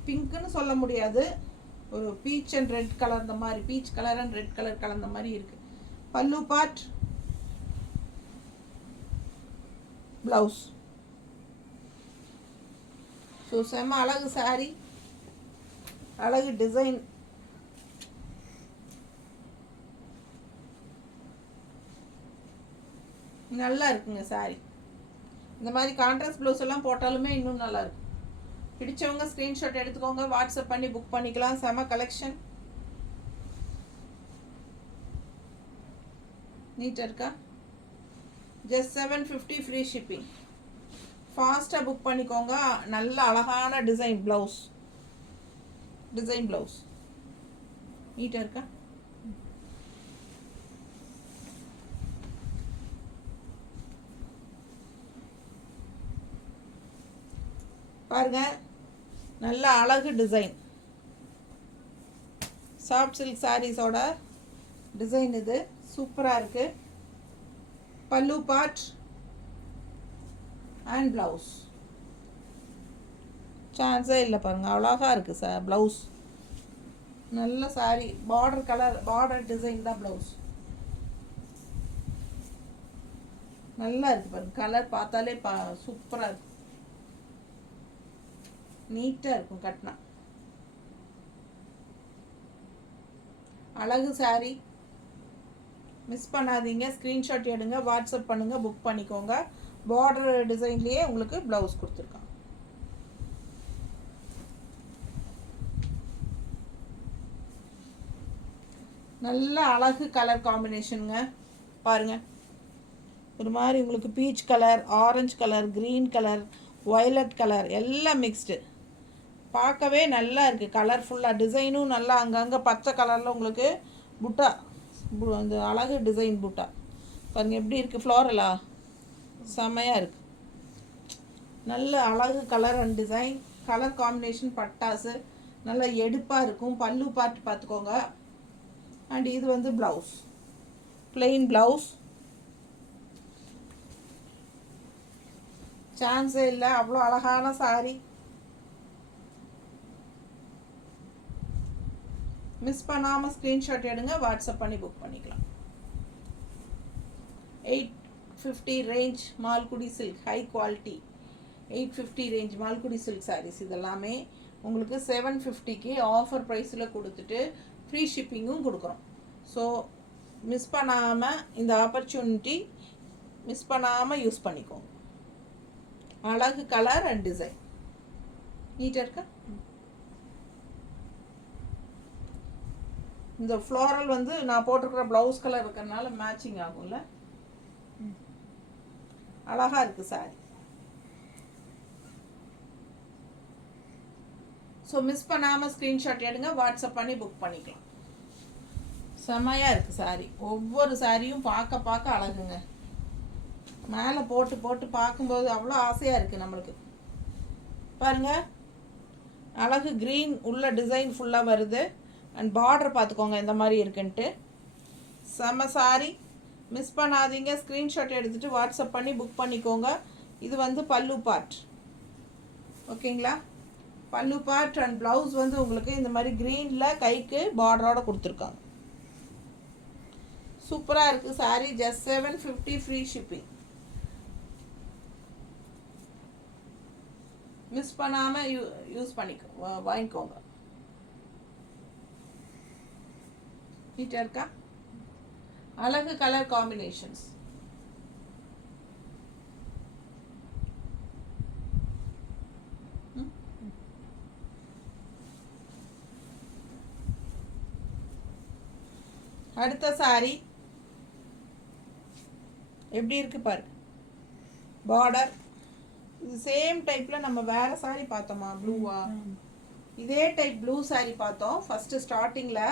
பிங்க்குன்னு சொல்ல முடியாது, ஒரு பீச் அண்ட் ரெட் கலர், இந்த மாதிரி peach colour and red colour கலந்த மாதிரி இருக்குது. பல்லு பார்ட், ப்ளவுஸ். ஸோ செம்ம அழகு சாரி, அழகு டிசைன். நல்லா இருக்குங்க சாரி. இந்த மாதிரி கான்ட்ராஸ்ட் ப்ளவுஸ் எல்லாம் போட்டாலுமே இன்னும் நல்லா இருக்கும். பிடிச்சவங்க ஸ்க்ரீன்ஷாட் எடுத்துக்கோங்க, வாட்ஸ்அப் பண்ணி புக் பண்ணிக்கலாம். செம கலெக்ஷன், நீட்டாக இருக்கா. Just 750 free shipping. ஃபாஸ்ட்டாக புக் பண்ணிக்கோங்க. நல்ல அழகான டிசைன் ப்ளவுஸ், டிசைன் ப்ளவுஸ் நீட்டாக இருக்கா. பாருங்க, நல்ல அழகு டிசைன். சாஃப்ட் சில்க் சாரீஸோட டிசைன் இது சூப்பராக இருக்குது. பல்லு பார்ட் அண்ட் ப்ளவுஸ். சான்ஸே இல்லை பாருங்கள், அழகாக இருக்குது சார் ப்ளவுஸ். நல்ல sorry, border colour, border design தான் ப்ளவுஸ். நல்லா இருக்குது பாருங்கள், கலர் பார்த்தாலே சூப்பராக இருக்கும், நீட்டாக இருக்கும் கட்டினா. அழகு சாரி, மிஸ் பண்ணாதீங்க. ஸ்க்ரீன்ஷாட் எடுங்க, வாட்ஸ்அப் பண்ணுங்கள், புக் பண்ணிக்கோங்க. பார்டர் டிசைன்லேயே உங்களுக்கு ப்ளவுஸ் கொடுத்துருக்காங்க. நல்ல அழகு கலர் காம்பினேஷனுங்க பாருங்கள். ஒரு மாதிரி உங்களுக்கு peach colour, orange colour, green colour, violet colour எல்லாம் மிக்ஸ்டு. பார்க்கவே நல்லா இருக்குது, கலர்ஃபுல்லாக. டிசைனும் நல்லா அங்கங்கே பச்சை கலரில் உங்களுக்கு புட்டா, அந்த அழகு டிசைன் புட்டா பாருங்கள் எப்படி இருக்குது. ஃப்ளோரலா செம்மையாக இருக்குது. நல்ல அழகு colour and design, colour combination பட்டாசு, நல்லா எடுப்பாக இருக்கும். பல்லு பார்ட் பார்த்துக்கோங்க. அண்ட் இது வந்து ப்ளவுஸ், பிளெயின் ப்ளவுஸ். சான்ஸே இல்லை, அவ்வளோ அழகான சாரி. மிஸ் பண்ணாமல் ஸ்க்ரீன்ஷாட் எடுங்க, வாட்ஸ்அப் பண்ணி புக் பண்ணிக்கலாம். 850 range Malgudi silk, high quality 850 range Malgudi silk sarees. இதெல்லாமே உங்களுக்கு 750க்கு ஆஃபர் ப்ரைஸில் கொடுத்துட்டு ஃப்ரீ ஷிப்பிங்கும் கொடுக்குறோம். ஸோ மிஸ் பண்ணாமல் இந்த ஆப்பர்ச்சுனிட்டி மிஸ் பண்ணாமல் யூஸ் பண்ணிக்கோங்க. அழகு கலர் அண்ட் டிசைன் நீட்டாக இருக்கா. இந்த ஃப்ளோரல் வந்து நான் போட்டிருக்கிற ப்ளவுஸ் கலர் இருக்கிறதுனால மேட்சிங் ஆகும்ல, அழகாக இருக்குது சாரி. ஸோ மிஸ் பண்ணாமல் ஸ்க்ரீன்ஷாட் எடுங்க, வாட்ஸ்அப் பண்ணி புக் பண்ணிக்கலாம். செம்மையாக இருக்குது சாரி. ஒவ்வொரு சாரியும் பார்க்க பார்க்க அழகுங்க. மேலே போட்டு போட்டு பார்க்கும்போது அவ்வளோ ஆசையாக இருக்குது நம்மளுக்கு. பாருங்கள், அழகு க்ரீன் உள்ள டிசைன் ஃபுல்லாக வருது. அண்ட் பார்டர் பார்த்துக்கோங்க இந்த மாதிரி இருக்குன்ட்டு. செம்ம சாரி, மிஸ் பண்ணாதீங்க. ஸ்க்ரீன்ஷாட் எடுத்துகிட்டு வாட்ஸ்அப் பண்ணி புக் பண்ணிக்கோங்க. இது வந்து பல்லு பார்ட், ஓகேங்களா. பல்லு பார்ட் அண்ட் ப்ளவுஸ் வந்து உங்களுக்கு இந்த மாதிரி க்ரீனில் கைக்கு பார்டரோடு கொடுத்துருக்காங்க. சூப்பராக இருக்குது sari. Just 750 free shipping. Miss பண்ணாமல் யூஸ் பண்ணிக்கோ, வாங்கிக்கோங்க. நீட்டாக இருக்கா? அழகு கலர் காம்பினேஷன்ஸ். அடுத்த சாரி எப்படி இருக்கு பாரு. பார்டர் இது சேம் டைப்ல நம்ம வேற சாரி பார்த்தோமா, ப்ளூவா? இதே டைப் ப்ளூ சாரி பார்த்தோம் ஃபர்ஸ்ட் ஸ்டார்டிங்ல.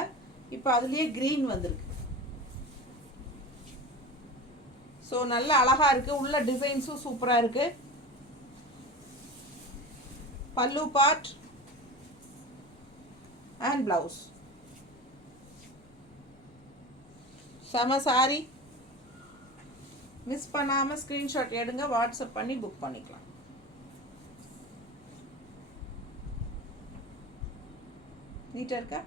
இப்போ அதுலயே கிரீன் வந்திருக்கு. ஸோ நல்ல அழகா இருக்கு. உள்ள டிசைன்ஸும் சூப்பரா இருக்கு. பல்லு பார்ட் அண்ட் பிளவுஸ். செம சாரி. மிஸ் பண்ணாமல் ஸ்க்ரீன்ஷாட் எடுங்க, வாட்ஸ்அப் பண்ணி புக் பண்ணிக்கலாம். நீட்டாக இருக்கா?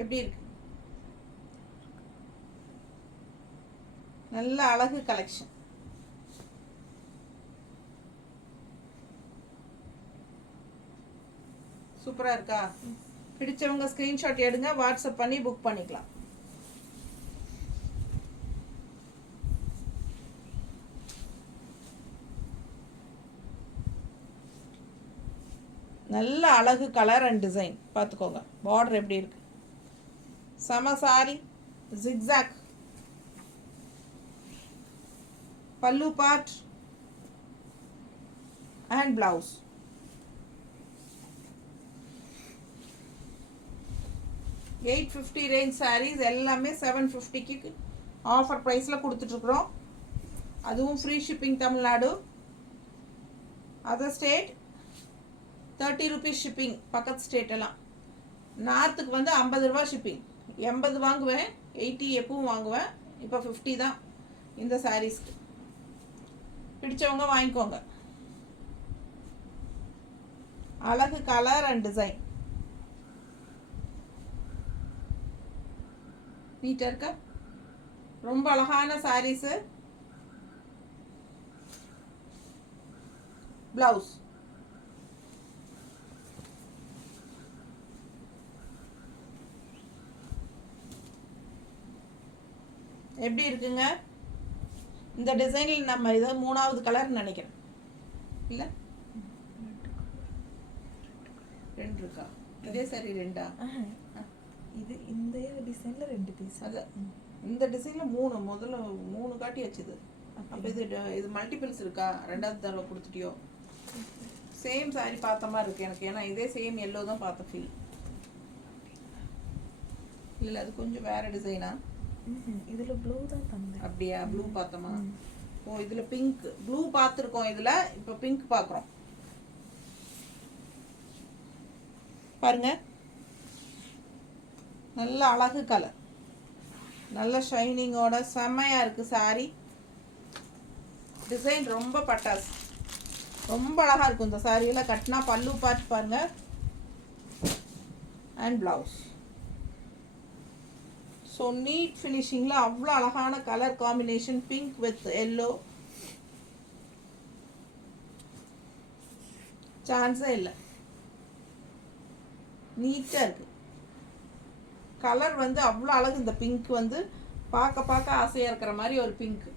எப்படி இருக்கு? நல்ல அழகு கலெக்ஷன். சூப்பராக இருக்கா? பிடிச்சவங்க ஸ்க்ரீன்ஷாட் எடுங்க, வாட்ஸ்அப் பண்ணி புக் பண்ணிக்கலாம். நல்ல அழகு கலர் அண்ட் டிசைன் பார்த்துக்கோங்க. பார்டர் எப்படி இருக்கு? செம saree. Zigzag pallu part and blouse. $850 range sarees எல்லாமே 750க்கு ஆஃபர் ப்ரைஸில் கொடுத்துட்ருக்குறோம். அதுவும் free shipping Tamil Nadu. Other state ₹30 shipping. பக்கத்து ஸ்டேட் எல்லாம். நார்த்துக்கு வந்து ₹50 ஷிப்பிங். 80 வாங்குவேன், 80 எப்பவும் வாங்குவேன். இப்போ 50 தான் இந்த சாரீஸ்க்கு. பிடிச்சவங்க வாங்கிக்கோங்க. அழகு கலர் அண்ட் டிசைன். நீட்டாக இருக்கா? ரொம்ப அழகான சாரீஸு. பிளவுஸ் எப்படி இருக்குங்க? இந்த டிசைனில் நம்ம இதை 3வது கலர் நினைக்கிறேன். இல்லை 2 இருக்கா? இதே சரி 2ஆ? இது இந்த டிசைனில் 2 பீஸ். அது இந்த டிசைனில் 3, முதல்ல 3 காட்டி வச்சுது. அப்போ இது மல்டிபிள்ஸ் இருக்கா? 2வது தடவை கொடுத்துட்டியோ? சேம் சாரி பார்த்த மாதிரி இருக்கு எனக்கு. ஏன்னா இதே சேம் எல்லோ தான் பார்த்த ஃபீல். இல்லை அது கொஞ்சம் வேற டிசைனா? இதில் ப்ளூ தான் தந்தேன். அப்படியா? ப்ளூ பார்த்தோமா? ஓ இதில் பிங்க். ப்ளூ பார்த்துருக்கோம், இதில் இப்போ பிங்க் பார்க்குறோம். பாருங்க, நல்ல அழகு கலர், நல்ல ஷைனிங்கோட செம்மையாக இருக்குது சாரி. டிசைன் ரொம்ப பட்டாசு, ரொம்ப அழகாக இருக்கும் இந்த சாரியெல்லாம் கட்டினா. பல்லு பார்த்து பாருங்க அண்ட் பிளவுஸ். ஸோ நீட் ஃபினிஷிங்கில் அவ்வளோ அழகான colour combination. Pink with yellow, சான்ஸே இல்லை. நீட்டாக இருக்குது. கலர் வந்து அவ்வளோ அழகு. இந்த பிங்க் வந்து பார்க்க பார்க்க ஆசையாக இருக்கிற மாதிரி ஒரு பிங்க்.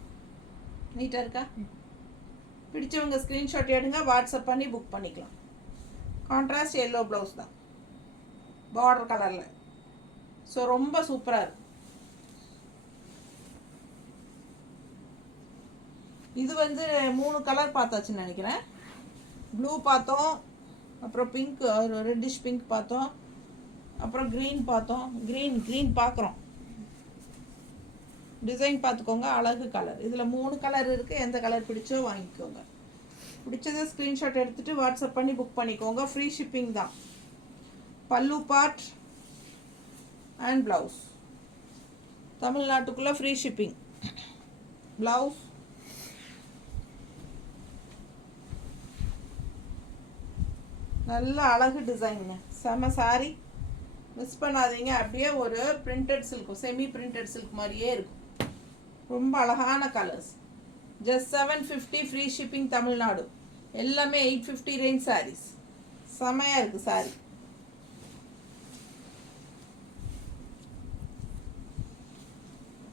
நீட்டாக இருக்கா? பிடிச்சவங்க ஸ்க்ரீன்ஷாட் எடுங்க, வாட்ஸ்அப் பண்ணி புக் பண்ணிக்கலாம். கான்ட்ராஸ்ட் எல்லோ ப்ளவுஸ் தான், பார்டர் கலரில். ஸோ ரொம்ப சூப்பராக இருக்கு. இது வந்து 3 கலர் பார்த்தாச்சுன்னு நினைக்கிறேன். ப்ளூ பார்த்தோம், அப்புறம் பிங்க், ஒரு ரெட்டிஷ் பிங்க் பார்த்தோம், அப்புறம் க்ரீன் பார்த்தோம். க்ரீன் பார்க்குறோம். டிசைன் பார்த்துக்கோங்க, அழகு கலர். இதில் 3 கலர் இருக்குது. எந்த கலர் பிடிச்சோ வாங்கிக்கோங்க. பிடிச்சதை ஸ்க்ரீன்ஷாட் எடுத்துகிட்டு வாட்ஸ்அப் பண்ணி புக் பண்ணிக்கோங்க. ஃப்ரீ ஷிப்பிங் தான். பல்லு பார்ட் அண்ட் பிளவுஸ். தமிழ்நாட்டுக்குள்ளே ஃப்ரீ ஷிப்பிங். பிளவுஸ் நல்ல அழகு டிசைனுங்க. செம சாரி. மிஸ் பண்ணாதீங்க. அப்படியே ஒரு printed silk, semi printed silk மாதிரியே இருக்கும். ரொம்ப அழகான colours. Just 750 free shipping Tamil Nadu. எல்லாமே 850 ரேஞ்ச் சாரீஸ். செமையாக இருக்குது சாரி.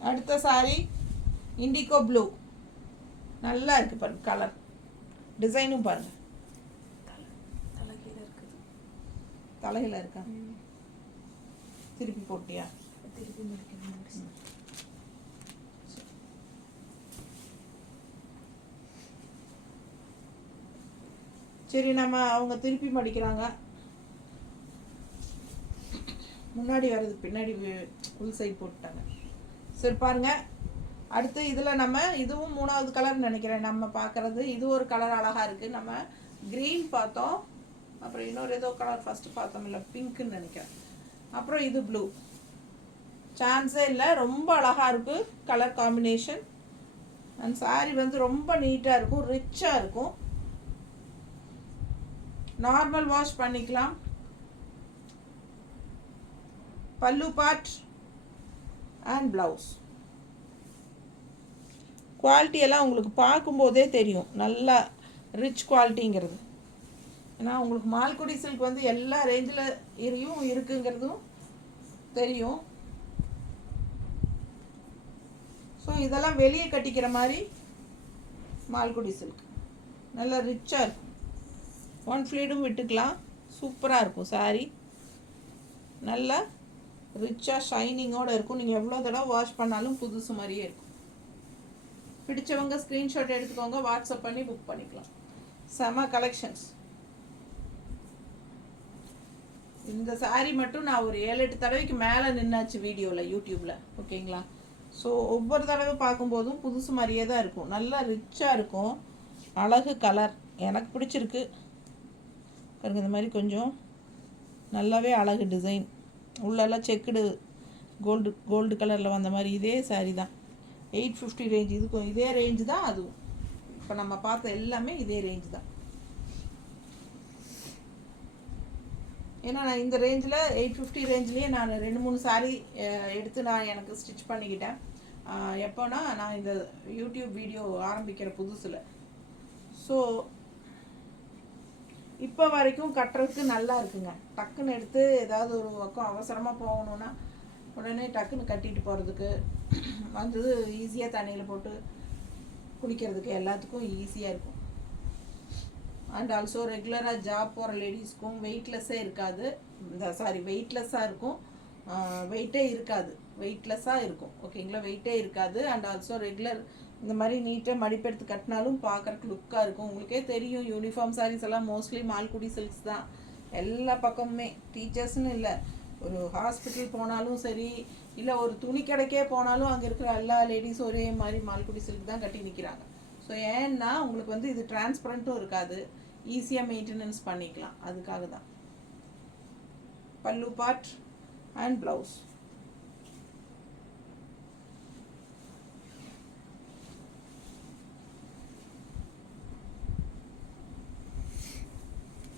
அடுத்த சாரி இண்டிகோ ப்ளூ. நல்லா இருக்குது பாருங்க கலர், டிசைனும் பாருங்க. தலைகீழ இருக்குது. தலையில் இருக்கா? திருப்பி போட்டியா? திருப்பி முடிக்கணும். சரி, நம்ம அவங்க திருப்பி மடிக்கிறாங்க. முன்னாடி வர்றது பின்னாடி உள் சைடு போட்டுட்டாங்க. சரி பாருங்க. அடுத்து இதில் நம்ம இதுவும் 3வது கலர் நினைக்கிறேன் நம்ம பார்க்குறது. இது ஒரு கலர் அழகாக இருக்குது. நம்ம க்ரீன் பார்த்தோம், அப்புறம் இன்னொரு ஏதோ கலர் ஃபஸ்ட்டு பார்த்தோம் இல்லை, பிங்க்குன்னு நினைக்கிறேன். அப்புறம் இது ப்ளூ. சான்ஸே இல்லை, ரொம்ப அழகாக இருக்குது கலர் காம்பினேஷன். அண்ட் சாரி வந்து ரொம்ப நீட்டாக இருக்கும், ரிச்சாக இருக்கும். நார்மல் வாஷ் பண்ணிக்கலாம். பல்லு பார்ட் அண்ட் ப்ளவுஸ். குவாலிட்டி எல்லாம் உங்களுக்கு பார்க்கும்போதே தெரியும், நல்லா ரிச் குவாலிட்டிங்கிறது. ஏன்னா உங்களுக்கு மால்குடி சில்க் வந்து எல்லா ரேஞ்சில் இருக்குங்கிறதும் தெரியும். ஸோ இதெல்லாம் வெளியே கட்டிக்கிற மாதிரி மால்குடி சில்க் நல்லா ரிச்சாக இருக்கும். 1 ஃப்ளீடும் விட்டுக்கலாம். சூப்பராக இருக்கும் சாரீ. நல்லா ரிச்சாக ஷைனிங்கோடு இருக்கும். நீங்கள் எவ்வளோ தடவை வாஷ் பண்ணாலும் புதுசு மாதிரியே இருக்கும். பிடிச்சவங்க ஸ்க்ரீன்ஷாட் எடுத்துக்கோங்க, வாட்ஸ்அப் பண்ணி புக் பண்ணிக்கலாம். செம கலெக்ஷன்ஸ். இந்த சாரீ மட்டும் நான் ஒரு 7-8 தடவைக்கு மேலே நின்னாச்சு வீடியோவில், யூடியூப்பில். ஓகேங்களா? ஸோ ஒவ்வொரு தடவை பார்க்கும்போதும் புதுசு மாதிரியே தான் இருக்கும். நல்லா ரிச்சாக இருக்கும். அழகு கலர் எனக்கு பிடிச்சிருக்கு பாருங்க. இந்த மாதிரி கொஞ்சம் நல்லாவே அழகு டிசைன். உள்ளெல்லாம் செக்குடு கோல்டு கலரில் வந்த மாதிரி இதே சாரீ தான். 850 ரேஞ்ச். இதுக்கும் இதே ரேஞ்சு தான் அதுவும். இப்போ நம்ம பார்த்த எல்லாமே இதே ரேஞ்சு தான். ஏன்னா நான் இந்த ரேஞ்சில் 850 ரேஞ்சிலேயே நான் 2-3 சாரீ எடுத்து நான் எனக்கு ஸ்டிச் பண்ணிக்கிட்டேன். எப்போனா நான் இந்த யூடியூப் வீடியோ ஆரம்பிக்கிற புதுசில். ஸோ இப்போ வரைக்கும் கட்டுறதுக்கு நல்லா இருக்குங்க. டக்குன்னு எடுத்து ஏதாவது ஒரு பக்கம் அவசரமாக போகணுன்னா உடனே டக்குன்னு கட்டிட்டு போகிறதுக்கு வந்து ஈஸியாக தண்ணியில் போட்டு குடிக்கிறதுக்கு எல்லாத்துக்கும் ஈஸியாக இருக்கும். அண்ட் ஆல்சோ ரெகுலராக ஜாப் போகிற லேடிஸ்க்கும் வெயிட்லெஸ்ஸே இருக்காது. வெயிட்லெஸ்ஸாக இருக்கும், வெயிட்டே இருக்காது, வெயிட்லெஸ்ஸாக இருக்கும். ஓகேங்களா? வெயிட்டே இருக்காது. அண்ட் ஆல்சோ ரெகுலர் இந்த மாதிரி நீட்டாக மடிப்பெடுத்து கட்டினாலும் பார்க்குறக்கு லுக்காக இருக்கும். உங்களுக்கே தெரியும், யூனிஃபார்ம் சாரீஸ் எல்லாம் மோஸ்ட்லி மால்குடி சில்க்ஸ் தான் எல்லா பக்கமுமே. டீச்சர்ஸ்னு இல்லை, ஒரு ஹாஸ்பிட்டல் போனாலும் சரி, இல்லை ஒரு துணி கடைக்கே போனாலும் அங்கே இருக்கிற எல்லா லேடிஸும் ஒரே மாதிரி மால்குடி சில்க் தான் கட்டி நிற்கிறாங்க. ஸோ ஏன்னா உங்களுக்கு வந்து இது டிரான்ஸ்பரண்ட்டும் இருக்காது, ஈஸியாக மெயின்டெனன்ஸ் பண்ணிக்கலாம். அதுக்காக தான். பல்லு பார்ட் அண்ட் ப்ளவுஸ்.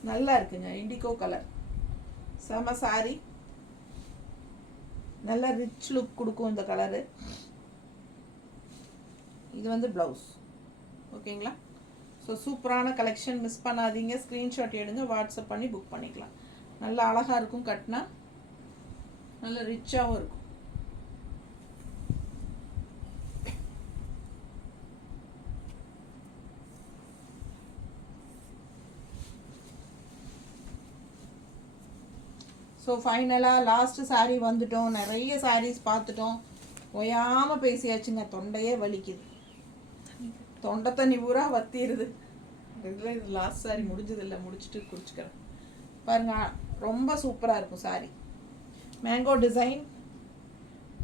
நல்லா இருக்குங்க. இண்டிகோ கலர் செம சாரி. நல்லா ரிச் லுக் கொடுக்கும் இந்த கலரு. இது வந்து ப்ளவுஸ். ஓகேங்களா? ஸோ சூப்பரான கலெக்ஷன். மிஸ் பண்ணாதீங்க. ஸ்க்ரீன்ஷாட் எடுங்க, வாட்ஸ்அப் பண்ணி புக் பண்ணிக்கலாம். நல்லா அழகாக இருக்கும் கட்டினா, நல்லா ரிச்சாகவும் இருக்கும். ஸோ ஃபைனலாக லாஸ்ட்டு சாரீ வந்துட்டோம். நிறைய சாரீஸ் பார்த்துட்டோம், ஓயாமல் பேசியாச்சுங்க. தொண்டையே வலிக்குது, தொண்டை தண்ணி பூரா வத்திடுது. இது லாஸ்ட் சாரீ முடிஞ்சதில்லை, முடிச்சுட்டு குடிச்சுக்கிறேன். பாருங்க, ரொம்ப சூப்பராக இருக்கும் சாரீ. மேங்கோ டிசைன்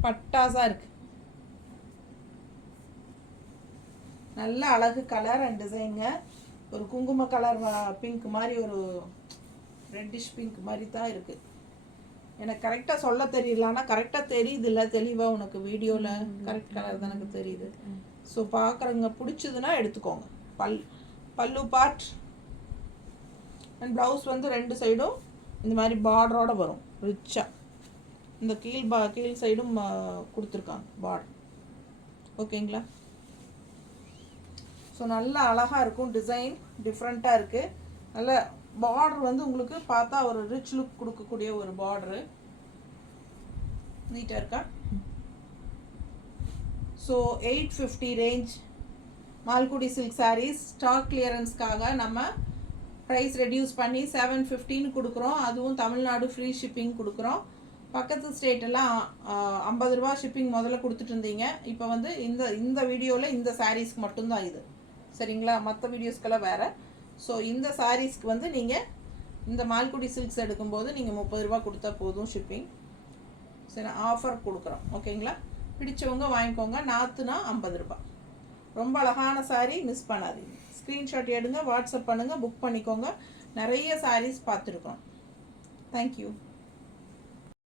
பட்டாசாக இருக்கு. நல்ல அழகு கலர் அண்ட் டிசைனுங்க. ஒரு குங்கும கலர் பிங்க் மாதிரி, ஒரு ரெட்டிஷ் பிங்க் மாதிரி தான் இருக்குது. எனக்கு கரெக்டாக சொல்ல தெரியல, ஆனால் கரெக்டாக தெரியுது இல்லை தெளிவாக. உனக்கு வீடியோவில் கரெக்ட் கலர் தான் எனக்கு தெரியுது. ஸோ பார்க்குறவங்க பிடிச்சதுன்னா எடுத்துக்கோங்க. பல்லு பார்ட் அண்ட் ப்ளவுஸ் வந்து 2 சைடும் இந்த மாதிரி பார்டரோடு வரும் ரிச்சாக. இந்த கீழ் சைடும் கொடுத்துருக்காங்க பார்டர். ஓகேங்களா? ஸோ நல்லா அழகாக இருக்கும், டிசைன் டிஃப்ரெண்ட்டாக இருக்குது. நல்ல பார்டர் வந்து உங்களுக்கு பார்த்தா ஒரு ரிச் லுக் கொடுக்கக்கூடிய ஒரு பார்டரு. நீட்டாக இருக்கா? So 850 range Malgudi silk saris stock கிளியரன்ஸ்க்காக நம்ம ப்ரைஸ் ரெடியூஸ் பண்ணி 715 கொடுக்குறோம். அதுவும் தமிழ்நாடு ஃப்ரீ ஷிப்பிங் கொடுக்குறோம். பக்கத்து ஸ்டேட்டெல்லாம் 50 ரூபா ஷிப்பிங் முதல்ல கொடுத்துட்டு இருந்தீங்க. இப்போ வந்து இந்த வீடியோவில் இந்த சாரீஸ்க்கு மட்டும்தான் இது, சரிங்களா? மற்ற வீடியோஸ்க்கெல்லாம் வேறு. ஸோ இந்த சாரீஸ்க்கு வந்து நீங்கள் இந்த மால்குடி சில்க்ஸ் எடுக்கும்போது நீங்கள் 30 ரூபா கொடுத்தா போதும் ஷிப்பிங். சரி, ஆஃபர் கொடுக்குறோம். ஓகேங்களா? பிடிச்சவங்க வாங்கிக்கோங்க. நாற்றுனா 50 ரூபா. ரொம்ப அழகான சாரீ, மிஸ் பண்ணாதீங்க. ஸ்க்ரீன்ஷாட் எடுங்க, வாட்ஸ்அப் பண்ணுங்கள், புக் பண்ணிக்கோங்க. நிறைய சாரீஸ் பார்த்துருக்கோம். தேங்க்யூ.